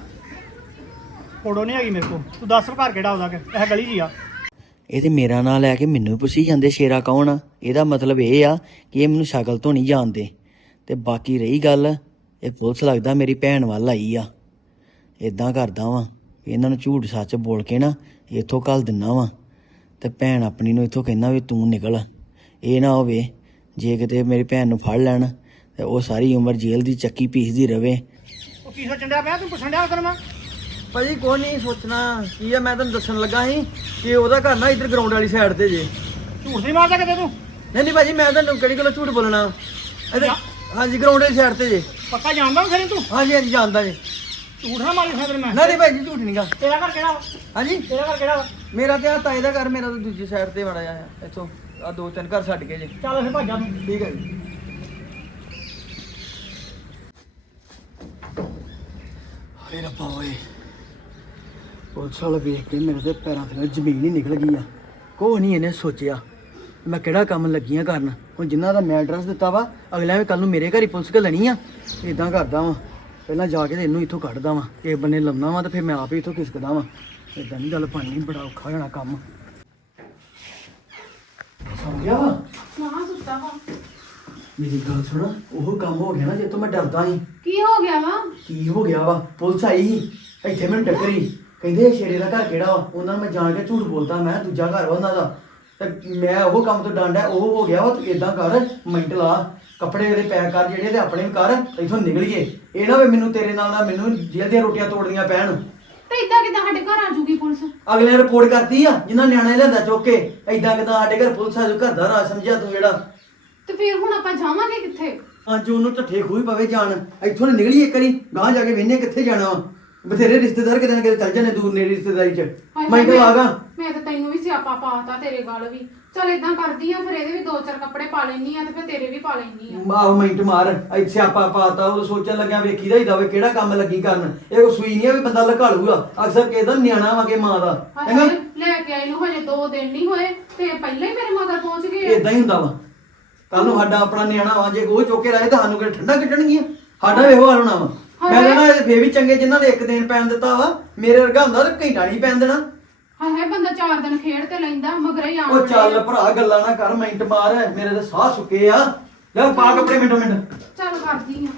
ਫੋਟੋ ਨਹੀਂ ਹੈਗੀ ਮੇਰੇ ਕੋਲ। ਤੂੰ ਦੱਸ ਘਰ ਕਿਹੜਾ ਉਹਦਾ ਕਿ? ਇਹ ਗਲੀ ਆ। ਤੇ ਮੇਰਾ ਨਾਂ ਲੈ ਕੇ ਮੈਨੂੰ ਹੀ ਪੁੱਛੀ ਜਾਂਦੇ ਸ਼ੇਰਾ ਕੌਣ ਆ? ਇਹਦਾ ਮਤਲਬ ਇਹ ਆ ਕਿ ਇਹ ਮੈਨੂੰ ਸ਼ਕਲ ਤੋਂ ਨਹੀਂ ਜਾਣਦੇ। ਤੇ ਬਾਕੀ ਰਹੀ ਗੱਲ ਇਹ ਪੁਲਿਸ ਲੱਗਦਾ ਮੇਰੀ ਭੈਣ ਵੱਲ ਆਈ ਆ। ਇਦਾਂ ਕਰਦਾ ਵਾਂ ਇਹਨਾਂ ਨੂੰ ਝੂਠ ਸੱਚ ਬੋਲ ਕੇ ਨਾ ਇੱਥੋਂ ਘੱਲ ਦਿੰਨਾ ਵਾਂ ਤੇ ਭੈਣ ਆਪਣੀ ਨੂੰ ਇੱਥੋਂ ਕਹਿੰਦਾ ਵੀ ਤੂੰ ਨਿਕਲ। ਇਹ ਨਾ ਹੋਵੇ ਜੇ ਕਿਤੇ ਮੇਰੀ ਭੈਣ ਨੂੰ ਫੜ ਲੈਣ ਤੇ ਉਹ ਸਾਰੀ ਉਮਰ ਜੇਲ੍ਹ ਦੀ ਚੱਕੀ ਪੀਸਦੀ ਰਵੇ। ਉਹ ਕੀ ਸੋਚਣ ਡਿਆ ਪਿਆ? ਤੂੰ ਪੁੱਛਣ ਡਿਆ ਉਧਰ ਮੈਂ। ਭਾਜੀ ਕੋਈ ਨਹੀਂ ਸੋਚਣਾ ਕੀ ਆ ਮੈਂ ਤੁਹਾਨੂੰ ਦੱਸਣ ਲੱਗਾ ਸੀ ਕਿ ਉਹਦਾ ਘਰ ਨਾ ਇੱਧਰ ਗਰਾਊਂਡ ਵਾਲੀ ਸਾਈਡ ਤੇ ਜੇ। ਝੂਠ ਨਹੀਂ ਮਾਰਦਾ ਕਿਤੇ ਤੂੰ? ਨਹੀਂ ਨਹੀਂ ਭਾਜੀ ਮੈਂ ਤੁਹਾਨੂੰ ਕਿਹੜੀ ਗੱਲੋਂ ਝੂਠ ਬੋਲਣਾ? ਇੱਧਰ ਹਾਂਜੀ ਗਰਾਊਂਡ ਵਾਲੀ ਸਾਈਡ ਤੇ ਜੇ। ਪੱਕਾ ਜਾਣਦਾ ਫਿਰ ਤੂੰ? ਹਾਂਜੀ ਹਾਂਜੀ ਜਾਣਦਾ ਜੀ। ਝੂਠ ਨਾ ਮਾਰੀ ਫਿਰ ਮੈਂ। ਨਹੀਂ ਨਹੀਂ ਭਾਜੀ ਝੂਠ ਨਹੀਂਗਾ ਤੇਰਾ ਘਰ ਕਿਹੜਾ ਵਾ? ਹਾਂਜੀ? ਤੇਰਾ ਘਰ ਕਿਹੜਾ ਵਾ? ਮੇਰਾ ਤੇ ਆ ਤਾਏ ਦਾ ਘਰ ਮੇਰਾ ਤਾਂ ਦੂਜੀ ਸਾਈਡ ਤੇ ਬੜਾ ਆ। ਇੱਥੋਂ ਆ ਦੋ ਤਿੰਨ ਘਰ ਛੱਡ ਕੇ ਜੇ। ਚੱਲ ਫਿਰ ਭਾਜਾ ਤੂੰ। ਠੀਕ ਹੈ ਜੀ। ਹਾਏ ਰੱਬਾ ਓਏ। ਪੁਲਿਸ ਵਾਲਾ ਵੇਖ ਕੇ ਮੇਰੇ ਤੇ ਪੈਰਾਂ ਥੱਲੇ ਜ਼ਮੀਨ ਹੀ ਨਿਕਲ ਗਈ ਆ। ਕੋਈ ਨਹੀਂ ਇਹਨੇ ਸੋਚਿਆ। ਮੈਂ ਕਿਹੜਾ ਕੰਮ ਲੱਗੀਆਂ ਕਰਨ? ਹੁਣ ਜਿਨ੍ਹਾਂ ਦਾ ਮੈਂ ਐਡਰੈਸ ਦਿੱਤਾ ਵਾ ਅਗਲਿਆਂ ਵੀ ਕੱਲ ਨੂੰ ਮੇਰੇ ਘਰ ਹੀ ਪੁਲਿਸ ਘੱਲਣੀ ਆ। ਇਦਾਂ ਕਰਦਾ ਵਾਂ। ਪਹਿਲਾਂ ਜਾ ਕੇ ਤੇ ਇਹਨੂੰ ਇੱਥੋਂ ਕੱਢਦਾ ਵਾਂ। ਕਿਸੇ ਬੰਨੇ ਲੰਮਾ ਵਾਂ ਤੇ ਫਿਰ ਮੈਂ ਆਪ ਹੀ ਇੱਥੋਂ ਖਿਸਕਦਾ ਵਾਂ। ਇਦਾਂ ਨਹੀਂ ਗੱਲ ਬਣਨੀ ਬੜਾ ਔਖਾ ਹੋਣਾ ਕੰਮ। ਸਮਝਿਆ ਵਾ? ਨਾ ਸੁੱਤਾ ਵਾ ਮੇਰੀ ਗੱਲ ਸੁਣ ਉਹ ਕੰਮ ਹੋ ਗਿਆ ਨਾ ਜੇ ਤੋਂ ਮੈਂ ਡਰਦਾ ਸੀ। ਕੀ ਹੋ ਗਿਆ ਵਾ? ਕੀ ਹੋ ਗਿਆ ਵਾ? ਪੁਲਿਸ ਆਈ ਸੀ। ਇੱਥੇ ਮੈਨੂੰ ਟੱਕਰੀ। ਕਹਿੰਦੇ ਇਹ ਸ਼ੇਰੇ ਦਾ ਘਰ ਕਿਹੜਾ ਵਾ? ਉਹਨਾਂ ਨੂੰ ਮੈਂ ਜਾਣ ਕੇ ਝੂਠ ਬੋਲਦਾ ਮੈਂ ਦੂਜਾ ਘਰ ਵਾ ਉਹਨਾਂ ਦਾ। ਤੇ ਮੈਂ ਉਹ ਕੰਮ ਤੋਂ ਡਾਂਡਿਆ ਉਹ ਹੋ ਗਿਆ ਵਾ ਤੂੰ ਇਦਾਂ ਕਰ ਮਿੰਟ ਲਾ ਕੱਪੜੇ ਇਹਦੇ ਪੈਕ ਕਰ ਜਿਹੜੇ ਤੇ ਆਪਣੇ ਵੀ ਕਰ ਇੱਥੋਂ ਨਿਕਲੀਏ ਇਹ ਨਾ ਵੀ ਮੈਨੂੰ ਤੇਰੇ ਨਾਲ ਨਾ ਮੈਨੂੰ ਜੇਲ੍ਹ ਦੀਆਂ ਰੋਟੀਆਂ ਤੋੜਨੀਆਂ ਪੈਣ। ਤੇ ਇਦਾਂ ਕਿਦਾਂ ਸਾਡੇ ਘਰ ਆ ਜੂਗੀ ਪੁਲਿਸ? ਅਗਲੇ ਨੇ ਰਿਪੋਰਟ ਕਰਤੀ ਆ ਜਿਨ੍ਹਾਂ ਨਿਆਣੇ ਲਿਆਂਦਾ ਚੁੱਕ ਕੇ ਐਦਾਂ ਕਿਦਾਂ ਸਾਡੇ ਘਰ ਪੁਲਿਸ ਆ ਜੋ ਘਰ ਦਾ ਰਾਜ ਸਮਝਿਆ ਤੂੰ ਜਿਹੜਾ। ਤੇ ਫਿਰ ਹੁਣ ਆਪਾਂ ਜਾਵਾਂਗੇ ਕਿੱਥੇ? ਅੱਜ ਉਹਨੂੰ ਢੱਠੇ ਖੂਹੀ ਪਵੇ ਜਾਣ। ਇੱਥੋਂ ਨੀ ਨਿਕਲੀ ਇੱਕ ਵਾਰੀ ਗਾਂ ਜਾ ਕੇ ਵੇਨੇ ਕਿੱਥੇ ਜਾਣਾ ਵਾ। ਬਥੇਰੇ ਰਿਸ਼ਤੇਦਾਰ ਕਿਤੇ ਨਾ ਕਿਤੇ ਚੱਲ ਜਾਂਦੇ ਦੂਰ ਨੇੜੇ ਰਿਸ਼ਤੇਦਾਰੀ ਚ। ਹਾਏ ਮੈਂ ਹਾਏ, ਆਗਾ ਮੈਂ ਤਾਂ ਤੈਨੂੰ ਵੀ ਸਿਆਪਾ ਪਾਤਾ ਤੇਰੇ ਗੱਲ ਵੀ। ਚਲ ਇਦਾਂ ਕਰਦੀ ਆ ਫਿਰ ਇਹਦੇ ਵੀ ਦੋ ਚਾਰ ਕੱਪੜੇ ਪਾ ਲੈਣੀ ਆ ਤੇ ਫਿਰ ਤੇਰੇ ਵੀ ਪਾ ਲੈਣੀ ਆ। ਆਹੋ ਮਿੰਟ ਮਾਰ ਇੱਥੇ ਆਪਾਂ ਪਾਤਾ ਉਹ ਸੋਚਣ ਲੱਗਿਆ ਵੇਖੀਦਾ ਹੀ ਦਵੇ ਕਿਹੜਾ ਕੰਮ ਲੱਗੀ ਕਰਨ। ਇਹ ਕੋ ਸੂਈ ਨਹੀਂ ਆ ਵੀ ਬੰਦਾ ਲਗਾਲੂਗਾ ਅਕਸਰ ਕਿਹਦਾ ਨਿਆਣਾ ਵਾ ਕੇ ਮਾਂ ਦਾ। ਹਾਏ ਹਾਏ, ਲੈ ਕੇ ਆਈ ਨੂੰ ਹਜੇ ਦੋ ਦਿਨ ਨਹੀਂ ਹੋਏ ਤੇ ਪਹਿਲਾਂ ਹੀ ਮੇਰੇ ਮਗਰ ਪਹੁੰਚ ਗਏ ਆ। ਇਦਾਂ ਹੀ ਹੁੰਦਾ ਵਾ। ਕੱਲ ਨੂੰ ਸਾਡਾ ਆਪਣਾ ਨਿਆਣਾ ਵਾ ਜੇ ਉਹ ਚੁੱਕ ਰਾਏ ਤਾਂ ਸਾਨੂੰ ਕਿਹੜਾ ਠੰਡਾ ਕੱਢਣਗੀਆਂ? ਸਾਡਾ ਇਹੋ ਹਾਲ ਹੋਣਾ ਵਾ। ਮੈਂ ਹਾਏ। ਕਹਿੰਦਾ ਇਹ ਫੇਰ ਵੀ ਚੰਗੇ ਜਿਨ੍ਹਾਂ ਨੇ ਇੱਕ ਦਿਨ ਪੈਣ ਦਿੱਤਾ ਵਾ ਮੇਰੇ ਵਰਗਾ ਹੁੰਦਾ ਤਾਂ ਘੰਟਾ ਨਹੀਂ ਪੈਣ ਦੇਣਾ। ਹਾਏ ਬੰਦਾ ਚਾਰ ਦਿਨ ਖੇਡ ਤੇ ਲੈਂਦਾ ਮਗਰ ਹੀ ਆਉਣ ਉਹ ਚੱਲ ਭਰਾ ਗੱਲਾਂ ਨਾ ਕਰ ਮਿੰਟ ਮਾਰ ਮੇਰੇ ਤਾਂ ਸਾਹ ਸੁੱਕੇ ਆ। ਜਾ ਪਾ ਕੱਪੜੇ ਮਿੰਟੋ ਮਿੰਟ। ਚੱਲ ਕਰਦੀ ਆ।